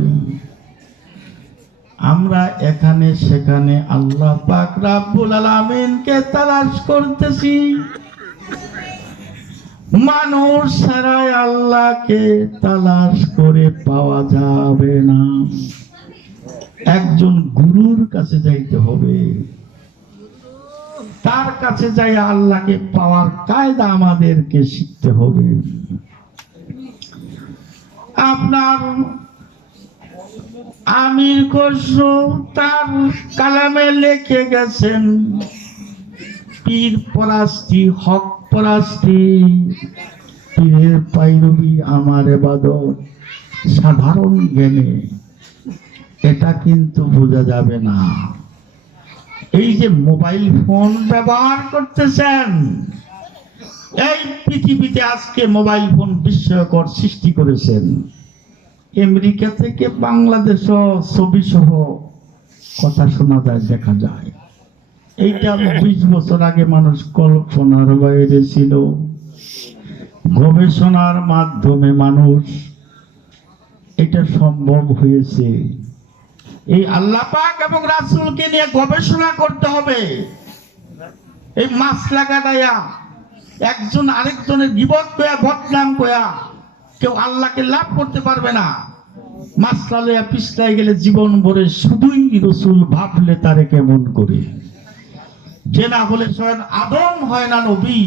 আমরা এখানে সেখানে আল্লাহ পাক রাব্বুল আলামিনকে তালাশ করতেছি। মানুষ ছাড়াই আল্লাহকে তালাশ করে পাওয়া যাবে না। একজন গুরুর কাছে যাইতে হবে, তার কাছে যাই আল্লাহকে পাওয়ার কায়দা আমাদেরকে শিখতে হবে। আপনার আমির খসরু তার কালামে লিখে গেছেন, পীর পরাস্তি হক পরাস্তি, পীরের পাইরবি আমার ইবাদত সাধারণ জ্ঞানে, এটা কিন্তু বোঝা যাবে না। এই যে মোবাইল ফোন ব্যবহার করতেছেন, এই পৃথিবীতে আজকে মোবাইল ফোন বিস্ময়কর সৃষ্টি করেছেন। আমেরিকা থেকে বাংলাদেশ ছবি সহ কথা শোনা যায়, দেখা যায়। এইটা 20 বছর আগে মানুষ কল্পনার বাইরে ছিল। গবেষণার মাধ্যমে মানুষ এটা সম্ভব হয়েছে। এই আল্লাহ পাক এবং রাসূলকে নিয়ে গবেষণা করতে হবে। এই মাসলা গাদায়া একজন আরেকজনের গীবত কয়া বদনাম কয়া কেউ আল্লাহকে লাভ করতে পারবে না। মাসলা লয়া পিছলাই গেলে জীবন ভরে শুধুই রাসূল ভাবলে তারে কেমন করে। যে না হলে স্বয়ং আদম হয় না নবী,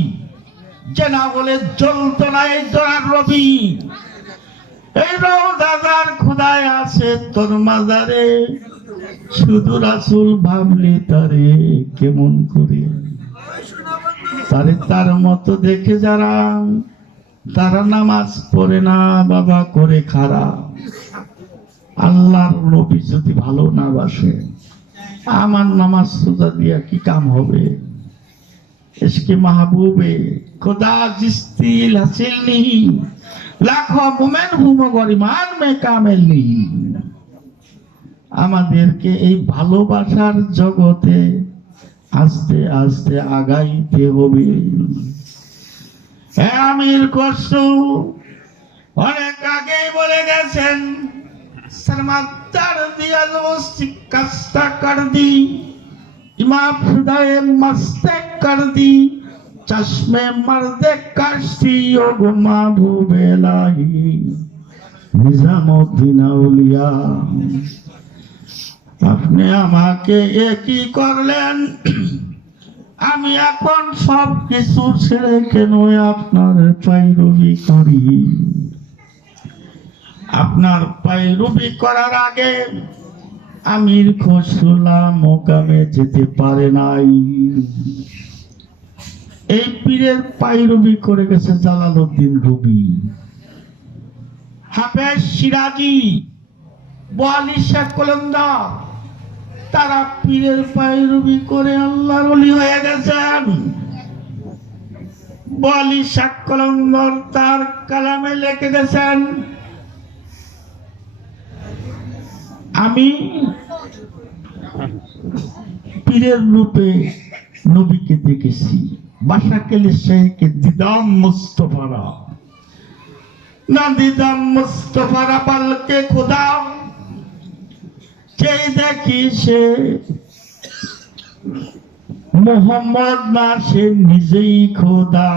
যে না হলে জ্বলত না এই দয়ার রবি। এই রোজাদার খোদায় আছে তোর মাজারে, শুধু রাসূল ভাবলে তারে কেমন করে। তারে তার মতো দেখে যারা, তারা নামাজ পড়ে না বাবা, করে খারাপ। আল্লাহর নবী যদি ভালো না বাসে, আমার নামাজ সোজা দিয়া কি কাম হবে। ইশকে মাহবুবে खुदा जिस दिल हासिल नहीं, लाखों मोमेन हूँ मगर ईमान में कामिल नहीं। আমাদেরকে এই ভালোবাসার জগতে আস্তে আস্তে আগাইতে হবে। আমির খসরু অনেক আগেই বলে গেছেন, শর্মাদার দিয়া নমস্তি কাস্তা কর দি, ইমাম খুদায়ে মস্তে কর দি, চশমে মর্দে কাশতি ও মাহবুবে ইলাহি নিজামউদ্দিন আউলিয়া। আপনি আমাকে একই করলেন, আমি এখন সব কিছু ছেড়ে কেন আপনার পায়রবি করি। আপনার পায়রবি করার আগে আমির খসরুল্লাহ মোকামে যেতে পারে নাই। এই পীরের পায়রবি করে গেছে জালালউদ্দিন রুমি, হাফেজ সিরাজি, ওয়ালি শেখ কলন্দর। তারা পীরের পায়রবি করে আল্লাহর ওলি হয়ে গেছেন। ওয়ালি শেখ কলন্দর তার কালামে লিখে গেছেন, আমি পীরের রূপে নবীকে দেখেছি। বাসা কেলে শেখকে দিদাম মুস্তফারা, না দিদাম মুস্তফারা পালকে খোদা। যে দেখি সে মোহাম্মদ না, সে নিজেই খোদা।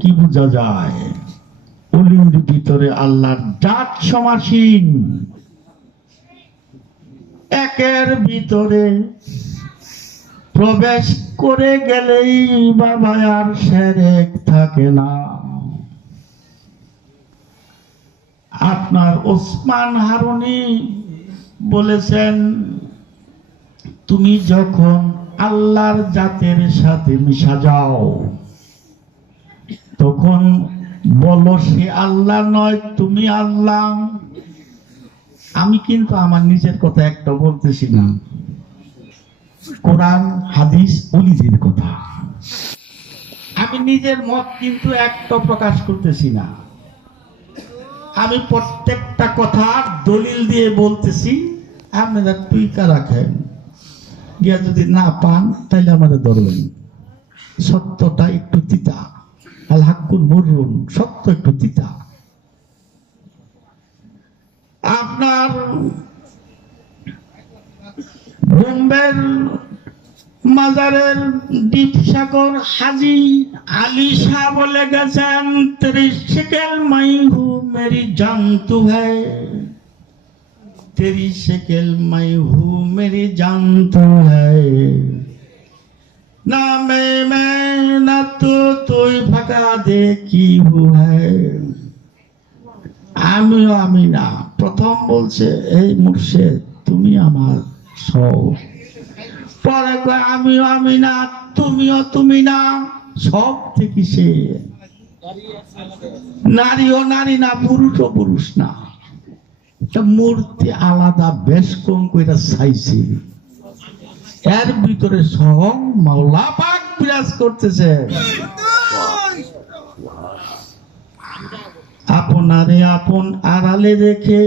কি বোঝা যায়? অলির ভিতরে আল্লাহর জাত সমাসীন। একের ভিতরে প্রবেশ করে গেলেই বাবা আর সেরেক থাকে না। আপনার ওসমান হারুনি বলেছেন, তুমি যখন আল্লাহর জাতের সাথে মিশা যাও, তখন বলো সে আল্লাহ নয়, তুমি আল্লাহ। আমি কিন্তু আমার নিজের কথা একটা বলতেছি না, কোরআন হাদিস ওলিদের কথা। আমি নিজের মত কিন্তু একটা প্রকাশ করতেছি না। আমি প্রত্যেকটা কথা দলিল দিয়ে বলতেছি, আপনারা টুইকা রাখেন, গিয়া যদি না পান তাহলে আমাদের ধরবেন। সত্যটা একটু তিতা, আল হাক্কুল মুররুন, সত্য একটু তিতা। আপনার বোম্বের মাজারের দীপসাগর হাজি আলী শাহ বলে গেছেন, 30 शेकल मैं हूँ मेरी जान तू है, 30 शेकल मैं हूँ मेरी जान तू है, ना मैं ना तू भगा दे की हूँ है। আমিও আমি না, প্রথম বলছে এই মুর্শিদ তুমি আমার সব, পরে কয় আমিও আমি না, তুমিও তুমি না, সব থেকে সে। নারীও নারী না, পুরুষও পুরুষ না। মূর্তি আলাদা বেশ কম কইরা চাইছে, এর ভিতরে স্বয়ং মাওলা পাক বিরাজ করতেছে। আপনারে আপন আড়ালে রেখে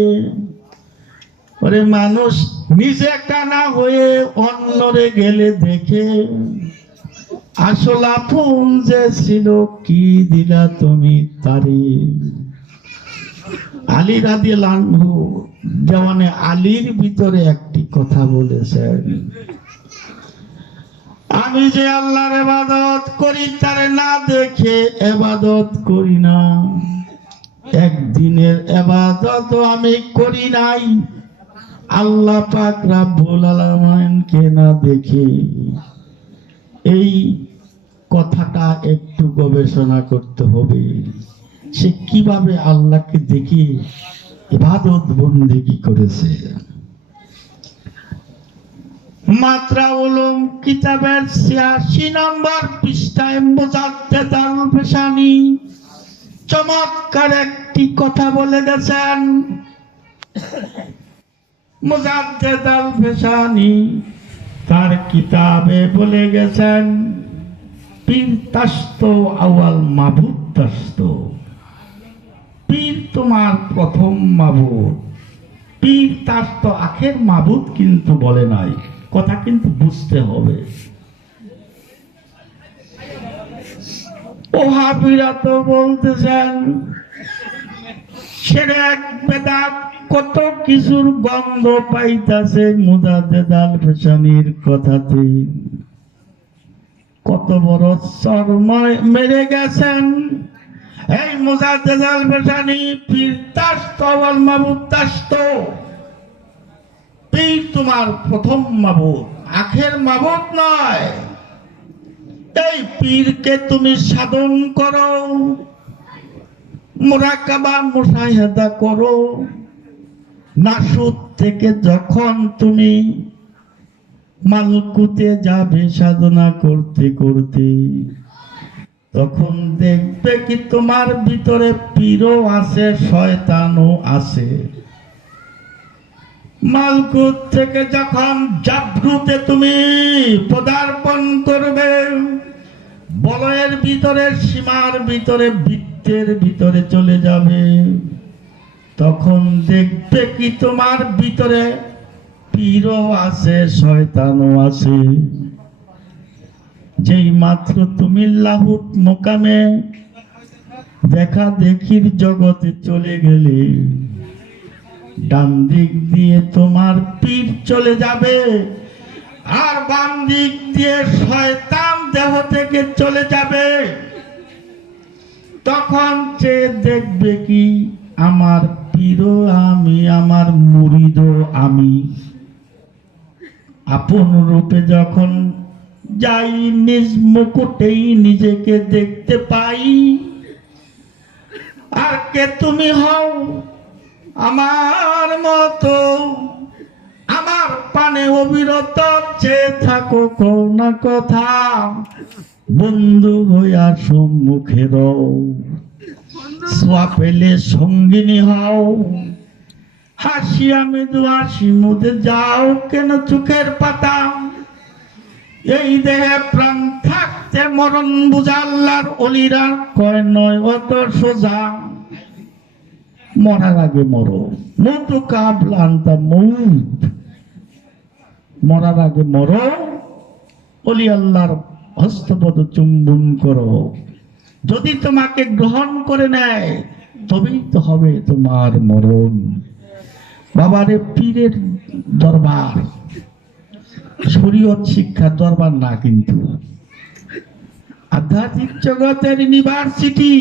ওরে মানুষ নিজে কানা হয়ে অন্যরে গেলে দেখে, আসল আপন যে ছিল কি দিলা তুমি তারে। আলী রাদিয়াল্লাহু আনহু দেওয়ানে আলীর ভিতরে একটি কথা বলেছেন, আমি যে আল্লাহর ইবাদত করি তারে না দেখে ইবাদত করি না। একদিনের ইবাদত আমি করি নাই আল্লাহ পাক রব্বুল আলামিনকে না দেখে। এই কথাটা একটু গবেষণা করতে হবে, সে কিভাবে আল্লাহকে দেখে ইবাদত বন্দেগী করেছে। মাত্রা উলুম কিতাবের ৮৬ নম্বর পৃষ্ঠায় মুজাদ্দেদ আল ফেসানি চমৎকার একটি কথা বলে গেছেন। মুজাদ্দেদ আল ফেসানি তার কিতাবে বলে গেছেন, পীর তাস্ত আওয়াল মাবুদ তাস্ত, পীর তোমার প্রথম মাবুদ। পীর তাস্ত আখের মাবুদ কিন্তু বলে নাই, কথা কিন্তু বুঝতে হবে। ওহাবীরা তো বলতেছেন শিরক বেদাত কত কিছুর গন্ধ পাইতাছে মুজাদ্দেদ আল ফেসানির কথাতে। কত বড় চরময় মেরে গেছেন এই মুজাদ্দেদ আল ফেসানি। পীর তাস্ত ওয়াল মাবুদ তাস্ত, পীর তোমার প্রথম মাবুদ, আখের মাবুদ নয়। এই পীরকে তুমি সাধন করো, মুরাকাবা মুশাহাদা করো। নাসুদ থেকে যখন তুমি মালকুতে যাবে সাধনা করতে করতে, তখন দেখবে কি তোমার ভিতরে পীরও আছে, শয়তানও আছে। মালকুত থেকে যখন জাবরুতে তুমি পদার্পণ করবে, বলয়ের ভিতরে, সীমার ভিতরে, বৃত্তের ভিতরে চলে যাবে, তখন দেখবে কি তোমার ভিতরে পীরও আছে, শয়তানও আছে। যেই মাত্র তুমি লাহুত মোকামে দেখা দেখির জগতে চলে গেলে, ডান দিক দিয়ে তোমার পীর চলে যাবে, আর বাম দিক দিয়ে শয়তান দেহ থেকে চলে যাবে। তখন সে দেখবে কি আমার পীরও আমি, আমার মুরিদও আমি। আপন রূপে যখন যাই, নিজ মুকুটেই নিজেকে দেখতে পাই। আর কে তুমি হও আমার মতো, আমার পানে অবিরত চেয়ে থাকো কোনা কথা, বন্ধু হইয়া সম্মুখে রও, সোয়া পেলে সঙ্গিনী হও। হাসিয়া মৃদু হাসি মুদে যাও কেন চোখের পাতা, এই দেহে প্রাণ থাকতে মরণ বুঝা আল্লাহর অলিরা কয় নয় অত সোজা। মরার আগে মরো, মতো কাবলান্তা মৌত, মরার আগে মরো, অলি আল্লাহর হস্তপদ চুম্বন করো। যদি তোমাকে গ্রহণ করে নেয় তবেই তো হবে তোমার মরণ। বাবারে পীরের দরবার, শরীয়ত শিক্ষার দরবার না, কিন্তু আধ্যাত্মিক জগতের ইউনিভার্সিটি,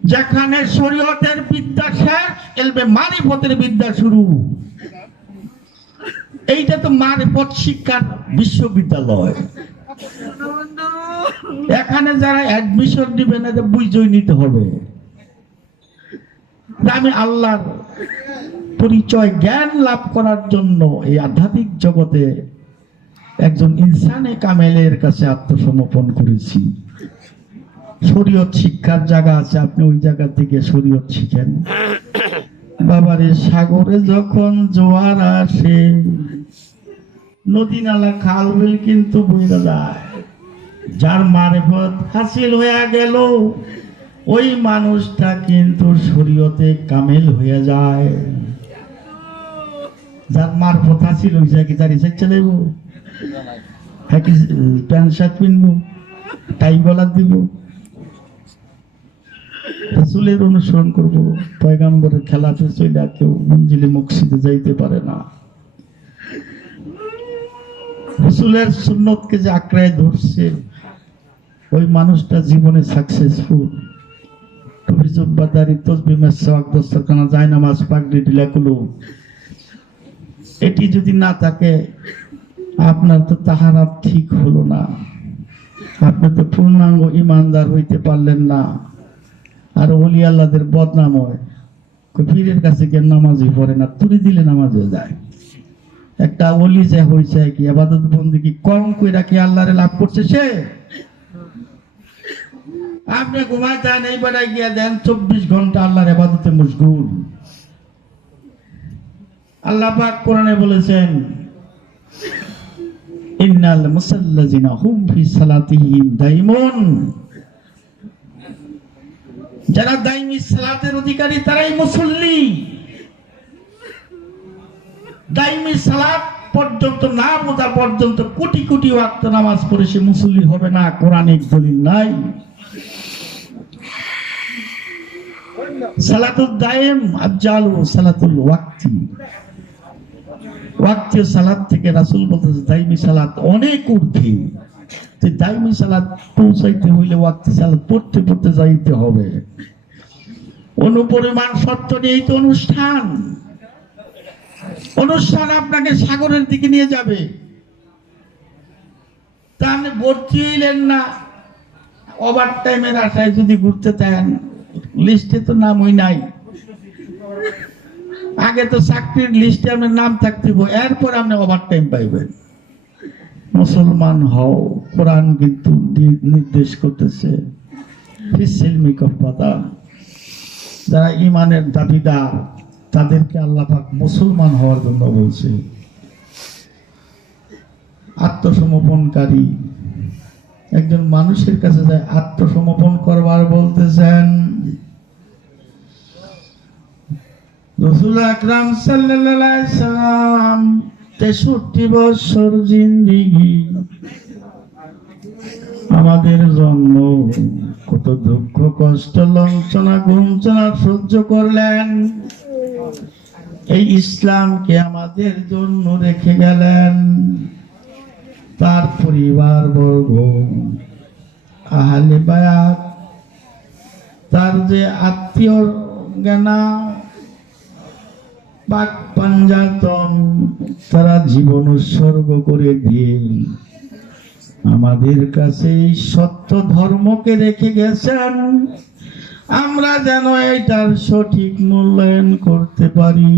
যেখানে শরীয়তের বিদ্যা শেষ, এলবে মারিফতের বিদ্যা শুরু। এইটা তো মারিফত শিক্ষার বিশ্ববিদ্যালয়। এখানে যারা অ্যাডমিশন দিবেন এটা বুঝেই নিতে হবে আমি আল্লাহর পরিচয় জ্ঞান লাভ করার জন্য এই আধ্যাত্মিক জগতে একজন ইনসানে কামেলের কাছে আত্মসমর্পণ করেছি। শরীয়ত শিক্ষার জায়গা আছে, আপনি ওই জায়গা থেকে শরীয়ত শিখেন। বাবারে সাগরে যখন জোয়ার আসে, নদী নালা খাল বিল কিন্তু বইরা যায়। যার মারেফত হাসিল হয়ে গেল ওই মানুষটা কিন্তু শরীয়তে কামেল হয়ে যায়। যার মারফত হাসিল হয়ে যায় কি তার ইচ্ছা চলেব, হ্যাঁ কি প্যান্ট শার্ট পিনবো, টাই গলা দিব, রাসূলের অনুসরণ করবো, পয়গাম্বরের খেলাফে চলে কেউ মঞ্জিলে মকসিদে যাইতে পারে না। রাসূলের সুন্নতকে যে আঁকড়ায় ধরছে ওই মানুষটা জীবনে সাকসেসফুল। টুপি জুব্বাদারি তসবিহ মেসওয়াক দস্তরখানা জায়নামাজ পাগড়ি ঢিলাকুলো এটি যদি না থাকে আপনার তো তাহারাত ঠিক হলো না, আপনি তো পূর্ণাঙ্গ ইমানদার হইতে পারলেন না। আর ওলি আল্লাহদের বদনাম হয়, পীরের কাছে গিয়ে নামাজই পড়ে না, তুলি দিলে নামাজে যায়। একটা ওলি যে হয়েছে কি ইবাদত বন্দেগী কম কইরা কি আল্লাহরে লাভ করছে সে? আপনি ঘুমাইতেন এই বেড়ায় গিয়া দেন 24 ঘন্টা আল্লাহর ইবাদতে মশগুল। আল্লাহ পাক কোরআনে বলেছেন ইন্নাল মুসাল্লাযিনা হুম ফি সালাতিহিম দাইমুন, যারা দাইমি সালাতের অধিকারী তারাই মুসল্লি। দাইমি সালাত পর্যন্ত না বোঝা পর্যন্ত কোটি কোটি ওয়াক্ত নামাজ পড়ে সে মুসল্লি হবে না, কোরআনিক দলিল নাই। সালাতুল দাইম আফজালু সালাতুল ওয়াক্তি, ওয়াক্তি সালাত থেকে রাসূল বলতেছে দাইমি সালাত অনেক ঊর্ধ্বে। তো দাইমি সালাত পৌঁছাইতে হইলে ওয়াক্তি সালাত পড়তে পড়তে যাইতে হবে। অনুপরিমাণ শর্ত নিয়েই তো অনুষ্ঠান। অনুষ্ঠান আপনাকে সাগরের দিকে নিয়ে যাবে, তা আপনি ভর্তি হইলেন না, ওভার টাইমের আশায় যদি ঘুরতে চান, লিস্টে তো নামই নাই। আগে তো চাকরির লিস্টে আপনার নাম থাকতে হবে, এরপর আপনি ওভার টাইম পাইবেন। মুসলমান হও, কোরআন কিন্তু নির্দেশ করতেছে যারা ইমানের দাবিদার তাদেরকে আল্লাহ পাক মুসলমান হওয়ার জন্য বলছে। আত্মসমর্পণকারী একজন মানুষের কাছে যায় আত্মসমর্পণ করবার বলতেছেন। রাসূল আকরাম সাল্লাল্লাহু আলাইহি সাল্লাম 63 বছর জিন্দেগি আমাদের জন্য কত দুঃখ কষ্ট লাঞ্ছনা গঞ্জনা সহ্য করলেন, এই ইসলামকে আমাদের জন্য রেখে গেলেন। তার পরিবার বর্গ, আহলে বায়াত, তার যে আত্মীয় জ্ঞানা পাক পাঞ্জাতন, তারা জীবন উৎসর্গ করে দিয়ে আমাদের কাছে এই সত্য ধর্মকে রেখে গেছেন। আমরা যেন এটার সঠিক মূল্যায়ন করতে পারি।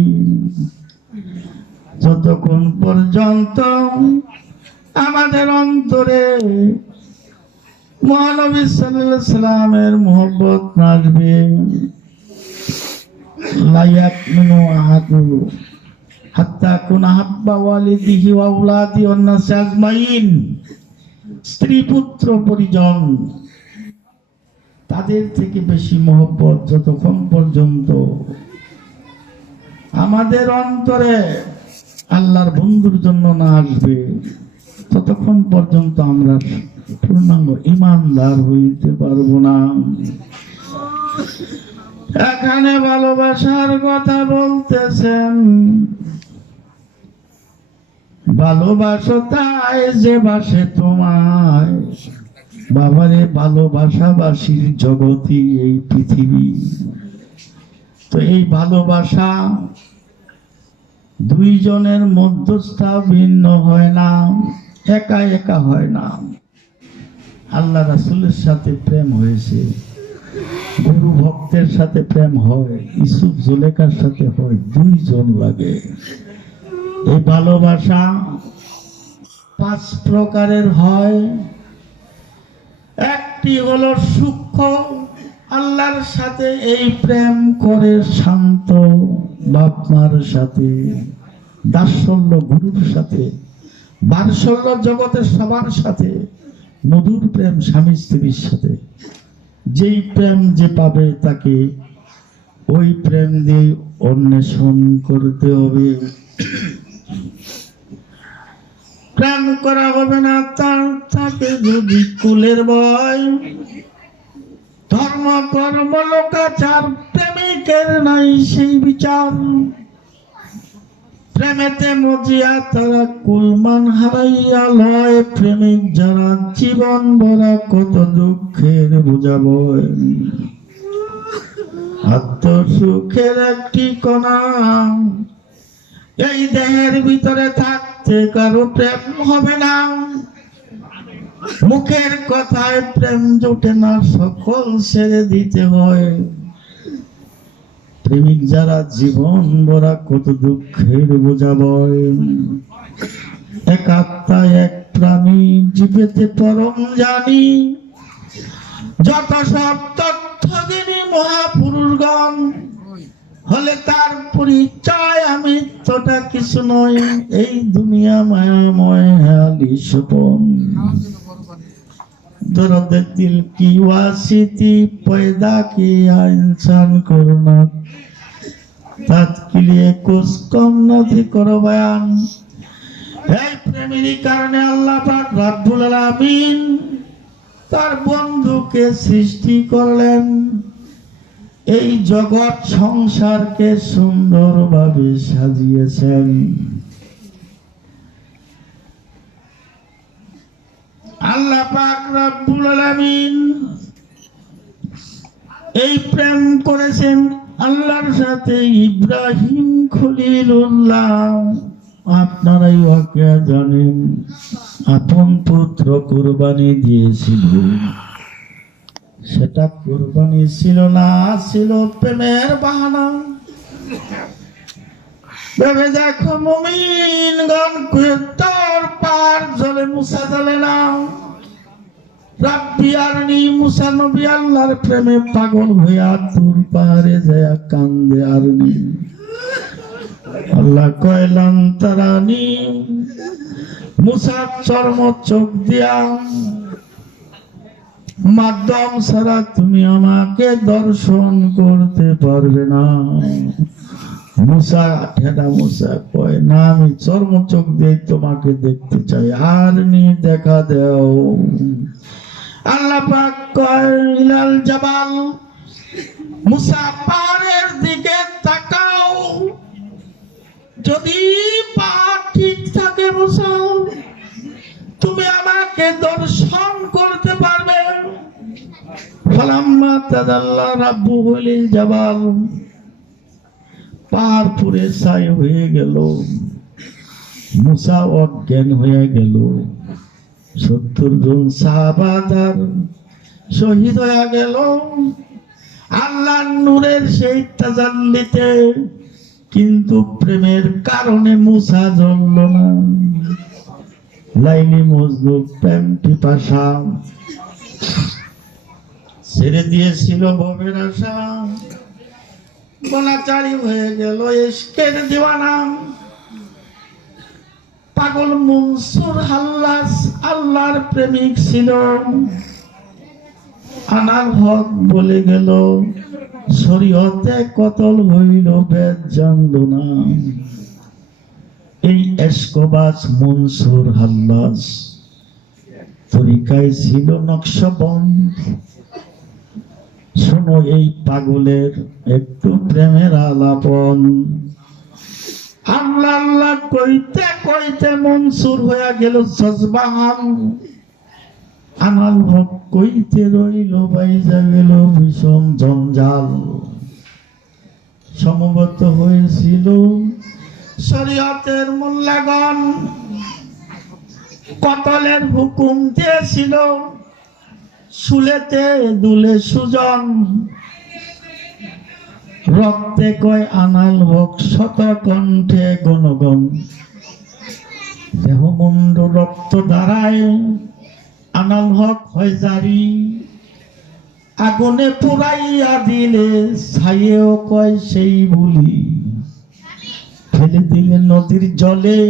যতক্ষণ পর্যন্ত আমাদের অন্তরে মহানবী সাল্লাল্লাহু আলাইহি সাল্লামের মহব্বত আসবে, লা ইয়াকমিনু আহাদু হাত্তা কুনা হাব্বা ওয়ালিদিহি ওয়া আওলাদি ওয়ান নাস আজমাইন, স্ত্রী পুত্র পরিজন তাদের থেকে বেশি মহব্বত যতক্ষণ পর্যন্ত আমাদের অন্তরে আল্লাহর বন্ধুর জন্য না আসবে ততক্ষণ পর্যন্ত আমরা পূর্ণাঙ্গ ইমানদার হইতে পারবো না। এখানে ভালোবাসার কথা বলতেছেন, ভালোবাসো তাই যে বাসে তোমায়। বাবারে ভালোবাসাবাসীর জগতই এই পৃথিবী। তো এই ভালোবাসা দুইজনের মধ্যস্থা ভিন্ন হয় না, একা একা হয় না। আল্লাহ রাসূলের সাথে প্রেম হয়েছে, গুরু ভক্তের সাথে প্রেম হয়, ইউসুফ জুলেখার সাথে হয়, দুইজন লাগে। এই ভালোবাসা পাঁচ প্রকারের হয়। একটি হলো সূক্ষ্ম, আল্লাহর সাথে এই প্রেম করে শান্ত, বাপ মার সাথে, দাসল্য গুরুর সাথে, বাৎসল্য জগতের সবার সাথে, মধুর প্রেম স্বামী স্ত্রীর সাথে। যেই প্রেম যে পাবে তাকে ওই প্রেম দিয়ে অন্বেষণ করতে হবে। প্রেম করা হবে না তার থাকে যদি কুলের ভয়, ধর্ম কর্ম লোকাচার প্রেমিকের নাই সেই বিচার। প্রেমেতে মজিয়া তারা কুলমান হারাইয়া লয়, প্রেমিক যারা জীবন ভরা কত দুঃখের বোঝা বয়। আত্মসুখের একটি কণা এই দেহের ভিতরে থাকতে কারো প্রেম হবে না। মুখের কথায় প্রেম জোটে না, সকল ছেড়ে দিতে হয়। প্রেমিক যারা জীবন ভরা কত দুঃখের বোঝা বয়। এক আত্মা এক প্রাণী জীবেতে পরম জানি, যত সব তথ্যজ্ঞানী মহাপুরুষগণ হলে তার পরিচয় আমৃত্যুটা কিছু নয়। এই দুনিয়া মায়াময় হেয়ালি স্বপন, दर्द दिल की वासिती पैदा किया इंसान करना, তাৎকিলিয়ে কুছ কম নথি করো বয়ান। এই প্রেমেরই কারণে আল্লাহ পাক রব্বুল আলামিন তার বন্ধুকে সৃষ্টি করলেন, এই জগৎ সংসারকে সুন্দরভাবে সাজিয়েছেন। আল্লাহ পাক রব্বুল আলামিন এই প্রেম করেছেন আল্লাহর সাথে ইব্রাহিম খলিলুল্লাহ। আপনারাই ওকে জানেন, আপন পুত্র কুরবানি দিয়েছিল। সেটা কুরবানি ছিল না, ছিল প্রেমের বাহানা। ভেবে দেখো মুমিনগণ, তোর পার জলে মুসা চলে না। রাব্বি আরনি, মুসা নবী আল্লাহর প্রেমে পাগল হইয়া তুর পাহাড়ে যায় কান্দে আরনি। আল্লাহ কয়লান তারানি, মুসা চর্ম চোখ দিয়া মাধ্যম ছাড়া তুমি আমাকে দর্শন করতে পারবে না। মুসা ঠেডা মুসা কয় না, আমি চর্ম চোখ দিয়ে তোমাকে দেখতে চাই, আর নি দেখা দেও। আল্লাহ পাক কয় ইলাল জাবাল, মুসা পাহাড়ের দিকে তাকাও, যদি পাহাড় ঠিক থাকে মুসা তুমি আমাকে দর্শন করতে পারবে। ফালাম্মা তাদাল্লা রাব্বুহু লিল জাবাল, পাহাড় পুরে ছাই হয়ে গেল, মুসা অজ্ঞান হয়ে গেল। 70 জন সাহাবা তার শহীদ হয়ে গেল আল্লাহর নূরের সেই তাজাল্লিতে। কিন্তু প্রেমের কারণে মুসা জ্বলল না। লাইলি মজনু প্রেম পিপাসা ছেড়ে দিয়েছিল ভবের আশা, বলাচারি হয়ে গেল ইশকের দিওয়ানা। পাগল মনসুর হাল্লাস আল্লাহর প্রেমিক ছিল, আনার হক বলে গেল, শরীয়তে কতল হইল বেদ জানল না। এই এশকবাজ মনসুর হাল্লাস তরিকায় ছিল নকশবন্দ। শোনো এই পাগলের একটু প্রেমের আলাপন। আল্লাহ আল্লাহ কইতে কইতে মনসুর হয়ে গেল জজবান। আনাল হক কইতে রইল বাইজা গেল ভীষণ জঞ্জাল। সমবেত হয়েছিল শরীয়তের মোল্লাগণ, কতলের হুকুম দিয়েছিল, শুলেতে দুলে সুজন। রক্তে কয় আনাল হক শত কণ্ঠে গণগণ, দেহ মন্দ রক্ত দ্বারায় আনাল হক হয় জারি, আগুনে পুরাইয়া দিলে ছাইয়েও কয় সেই বলি, ফেলে দিলে নদীর জলে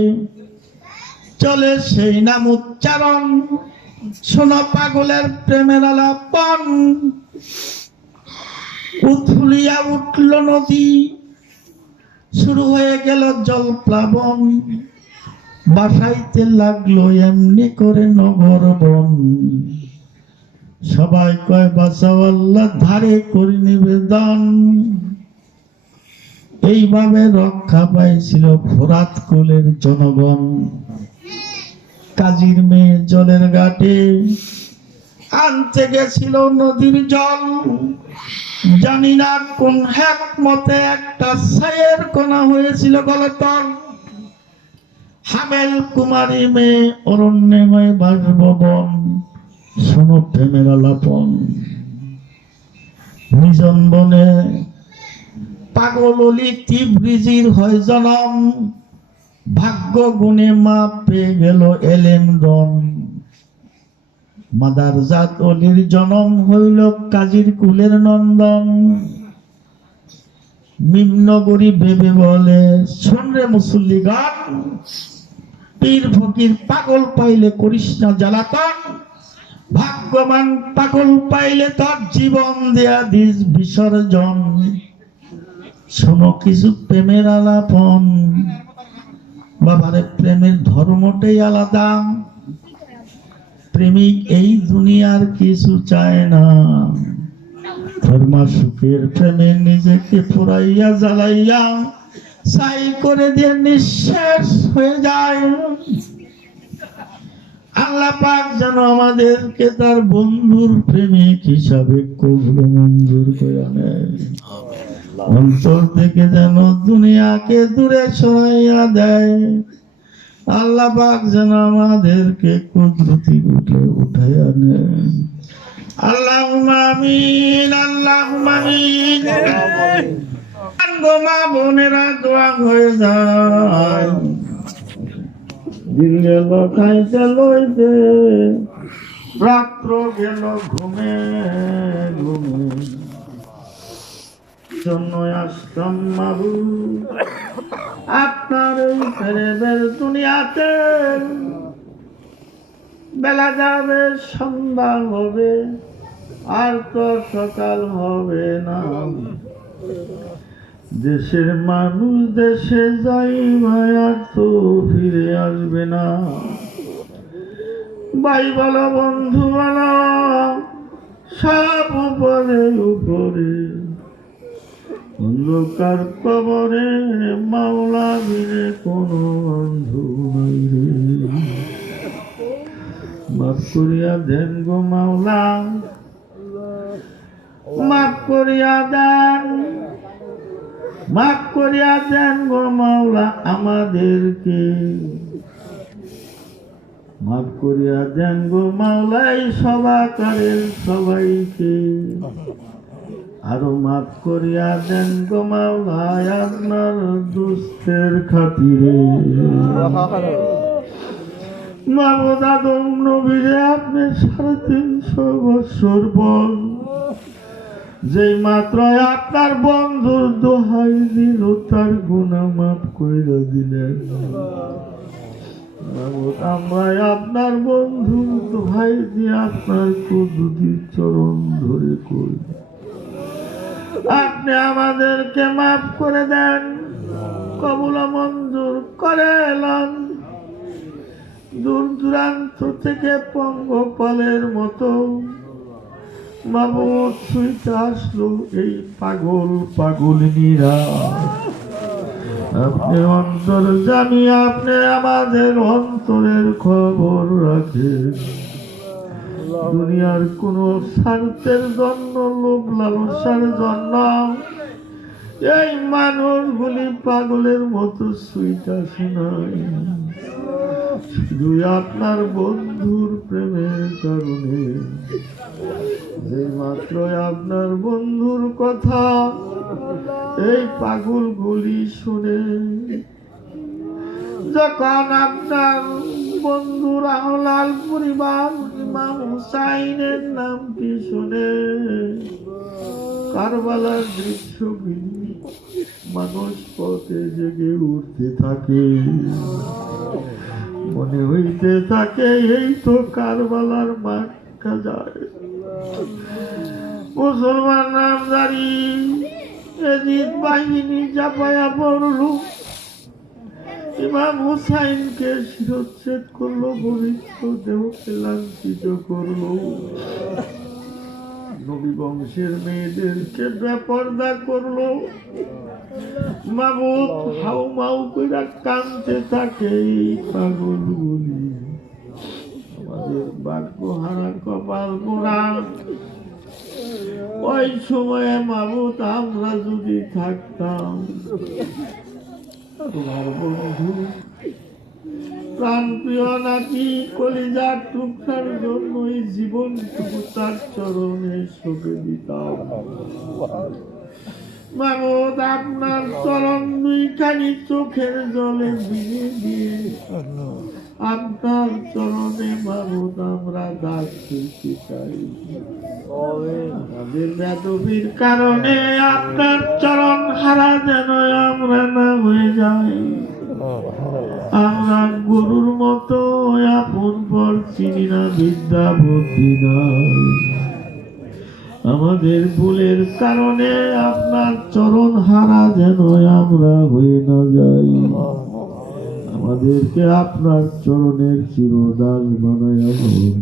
চলে সেই নাম উচ্চারণ, শোনো পাগলের প্রেমের আলাপন। উথলিয়া উঠল নদী, শুরু হয়ে গেল জল প্লাবন, বাসাইতে লাগলো এমনি করে নগর বন। সবাই কয় বাঁচাও আল্লাহ, ধারে করি নিবেদন। এইভাবে রক্ষা পাইছিল ফোরাত কুলের জনগণ। কাজীর মেয়ে জলের ঘাটে আনতে গেছিল নদীর জল, জানি না কোন হিকমতে একটা ছাইয়ের কণা হয়েছিল গলতল। হামেল কুমারী মেয়ে অরণ্যময় বাসভবন, শোনো প্রেমের আলাপন। নিজন বনে পাগল অলি তিব্রিজির হয় জনম, ভাগ্য গুণে মা পেয়ে গেল এলেম দন। মাদার জাত অলির জনম হইল কাজীর কুলের নন্দন। মিমনগরী ভেবে বলে শোন রে মুসল্লিগণ, পীর ফকির পাগল পাইলে করিস না জ্বালাতন, ভাগ্যবান পাগল পাইলে তার জীবন দেয়া দিস বিসর্জন। শোনো কিছু প্রেমের আলাপন, বাবারে প্রেমের ধর্মটাই আলাদা। প্রেমিক এই দুনিয়ার কিছু চায় না, ধর্মা সুখের প্রেমে নিজেকে পুরাইয়া জ্বালাইয়া ছাই করে দিয়ে নিঃশেষ হয়ে যায়। আল্লাহ পাক যেন আমাদেরকে তার বন্ধুর প্রেমিক হিসাবে কবুল মঞ্জুর করে নেয়, অন্তর থেকে যেন দুনিয়াকে দূরে সরাইয়া দেয়। আল্লাহ পাক যেন আমাদেরকে কুদরতি উঠে উঠাইয়া নেয়। আল্লাহুম্মা আমিন, আল্লাহুম্মা আমিন। মা বোনেরা দোয়া হয়ে যায়, দিন গেল খাইতে লইতে, রাত্র গেল ঘুমে ঘুমে, জন্য আসতাম মাবু আপনার এই ফেরেবের দুনিয়াতে। বেলা যাবে সন্ধ্যা হবে, আর তো সকাল হবে না। দেশের মানুষ দেশে যাই ভাই, আর তো ফিরে আসবে না। ভাই বলো বন্ধু বলো, সব উপরে উপরে, অন্ধকার কবরে মাওলা বিনে কোনো বন্ধু নাই রে। মাফ করিয়া দেন গো মাওলা, মাফ করিয়া দেন, মাফ করিয়া দেন গো মাওলা আমাদেরকে, মাফ করিয়া দেন গো মাওলা এই সবাকারের সবাইকে। আরো মাফ করিয়া দেন গো মাওলা আপনার দুস্থের খাতিরে। মাবুদ আদম নবীরে আপনি 350 বছর পর যেই মাত্র আপনার বন্ধুর দোহাই দিল, তার গুনাহ মাফ কইরা দিলেন। মাবুদ আমরা আপনার বন্ধু দোহাই দিয়ে আপনার কুদরতির চরণ ধরে কই, আপনি আমাদেরকে মাফ করে দেন, কবুল মঞ্জুর করে এলাম। দূর দূরান্ত থেকে পঙ্গপালের মতো মাবুদ ছুঁইতে আসলো এই পাগল পাগলিনীরা। আপনি অন্তর জানি, আপনি আমাদের অন্তরের খবর রাখেন। দুনিয়ার কোন স্বার্থের জন্য, লোভ লালসার জন্য এই মানুষগুলি পাগলের মতো ছুঁইতাছে নাই, শুধু আপনার বন্ধুর প্রেমের কারণে। যে মাত্র আপনার বন্ধুর কথা এই পাগলগুলি শুনে, যখন আপনার বন্ধু রাহুলাল পরিবার ইমাম হুসাইনের নামটি শুনে কারবালার দৃশ্য মানুষ পথে জেগে উঠতে থাকে, মনে হইতে থাকে এই তো কারবালার মাঠটা যায়। মুসলমান নামদারি এজিদ বাহিনী চাপায়া পড়ল, ইমাম হুসাইনকে শিরচ্ছেদ করলো, পবিত্র দেহকে লাঞ্ছিত করলো, নবী বংশের মেয়েদেরকে বেপরদা করলো। মাবুদ হাউ মাউ কইরা কাঁদতে থাকে এই পাগলগুলি। আমাদের ভাগ্য হারা কপাল পোড়া। ওই সময়ে মাবুদ আমরা যদি থাকতাম, তোমার বন্ধু প্রাণ প্রিয় নাকি কলিজার টুকরার জন্য এই জীবনটুকু তার চরণে সঁপে দিতাম। মাবুদ আপনার চরণ দুইখানি চোখের জলে ভিজে দিয়ে আপনার চরণে মাবুদ আমরা দাগ ফেলতে চাই। আমাদের বেদবির কারণে আপনার চরণ হারা যেন আমরা না হয়ে যাই। আমরা গরুর মতো আপন পর চিনি না, বিদ্যা বুদ্ধি নাই। আমাদের ভুলের কারণে আপনার চরণ হারা যেন আমরা হয়ে না যাই। আমাদেরকে আপনার চরণের চিরদাস বানায়া বলুন।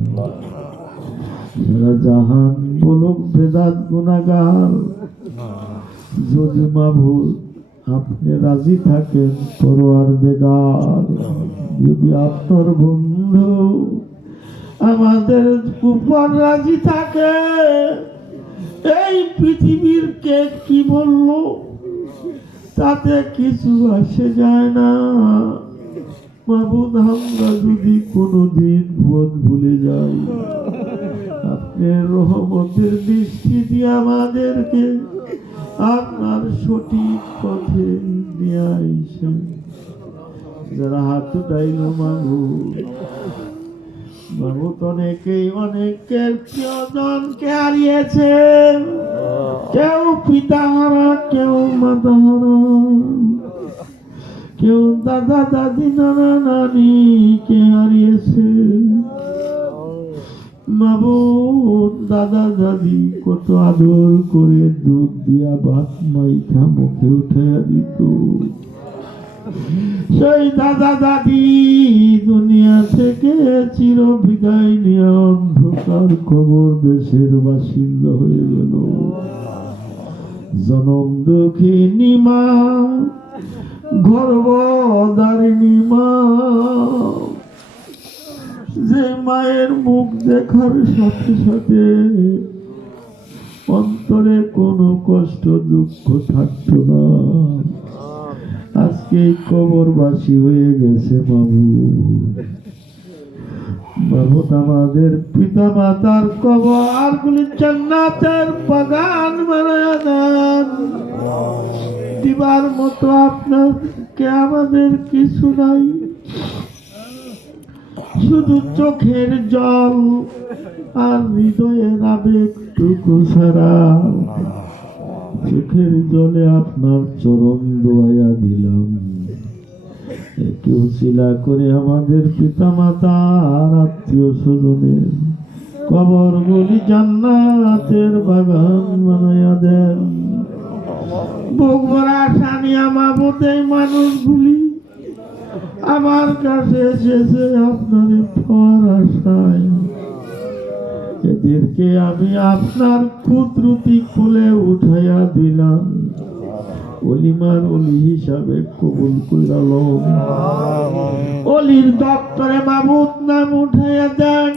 জাহান বলুক বেদাত গুনাহগার, যদি মাবুদ আপনি রাজি থাকেন পরওয়ারদিগার, যদি আপনার বন্ধু আমাদের উপর রাজি থাকে, এই পৃথিবীর কে কি বললো তাতে কিছু আসে যায় না। মাবুদ আমরা যদি কোনোদিন ভুলে যাই, আপনার রহমতের দৃষ্টি দিয়ে আমাদেরকে আপনার সঠিক পথে নিয়ে আইসেন। যারা হাত উঠাইল মাবুদ অনেকেই অনেকের প্রিয়জনকে হারিয়েছে, কেউ পিতা হারা, কেউ মাতা হারা, কেউ দাদা দাদি নানা নানিকে হারিয়েছে। মাবুদ দাদা দাদি কত আদর করে দুধ দিয়া ভাত মাইখা মুখে উঠাইয়া দিত, সেই দাদা দাদি দুনিয়া থেকে চির বিদায় নিয়ে অন্ধকার কবর দেশের বাসিন্দা হয়ে গেল। জনম দুঃখিনী মা, গর্ভধারিণী মা, যে মায়ের মুখ দেখার সাথে সাথে অন্তরে কোনো কষ্ট দুঃখ থাকতো না, আজকে কবরবাসী হয়ে গেছে। মাবুদ আমাদের পিতা মাতার কবর গুলি জান্নাতের বাগান বানায়া দেন। দিবার মতো আপনাকে আমাদের কিছু নাই, শুধু চোখের জল আর হৃদয়ের আবেগটুকু ছাড়া। চোখের জলে আপনার চরণ দোয়াইয়া দিলাম, কেউ শিলা করে আমাদের পিতা মাতা আর আত্মীয় স্বজনের কবর গুলি জান্নাতের বাগান বানাইয়া দেন। বুক ভরা সানিয়া মাবুদ এই মানুষগুলি আমার কাছে এসেছে আপনার ফর আশায়। এদেরকে আমি আপনার কুদরতি খুলে উঠাইয়া দিলাম, অলিমার অলি হিসাবে কবুল কইরাল। অলির দপ্তরে মাবুদ নাম উঠাইয়া দেন,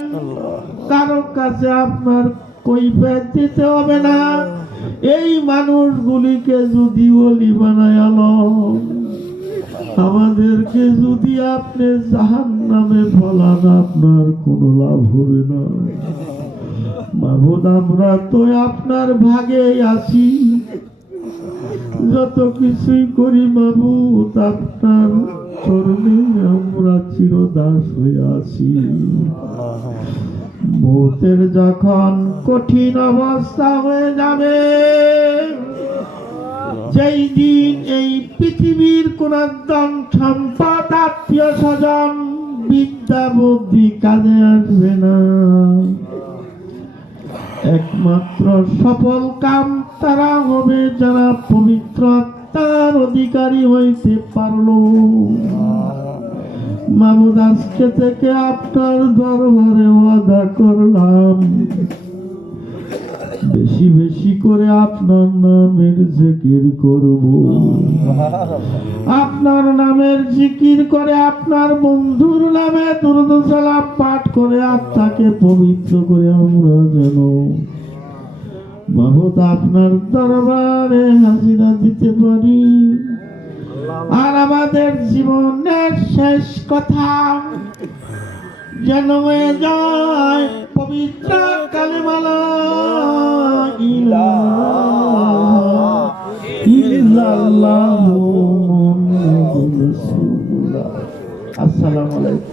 কারো কাছে আপনার কৈফিয়ত দিতে হবে না। এই মানুষগুলিকে যদি অলি বানায়াল, আমাদেরকে যদি আপনি জাহান্নামে ফলান, আপনার কোনো লাভ হবে না। মাবুদ আমরা তো আপনার ভাগে আছি, যত কিছুই করি মাবুদ আপনার করলে আমরা চিরদাস হয়ে আছি। মৌতের যখন কঠিন অবস্থা হয়ে যাবে, যেই দিন এই পৃথিবীর কোন ধন সম্পদ আত্মীয় স্বজন বিদ্যা বুদ্ধি কাজে আসবে না, একমাত্র সফল কাম তারা হবে যারা পবিত্র আত্মার অধিকারী হইতে পারল। মাহমুদ আজকে থেকে আপনার দরবারে ওয়াদা করলাম, বেশি বেশি করে আপনার নামের জিকির করব, আপনার নামের জিকির করে আপনার বন্ধুর নামে দুরূদ সালাম পাঠ করে আত্মাকে পবিত্র করে আমরা যেন মাহমুদ আপনার দরবারে হাজিরা দিতে পারি। আর আমাদের জীবনের শেষ কথা যেন হয়ে যায় পবিত্র কালেমা লা ইলাহা ইল্লাল্লাহু মুহাম্মাদুর রাসূলুল্লাহ। আসসালামু আলাইকুম।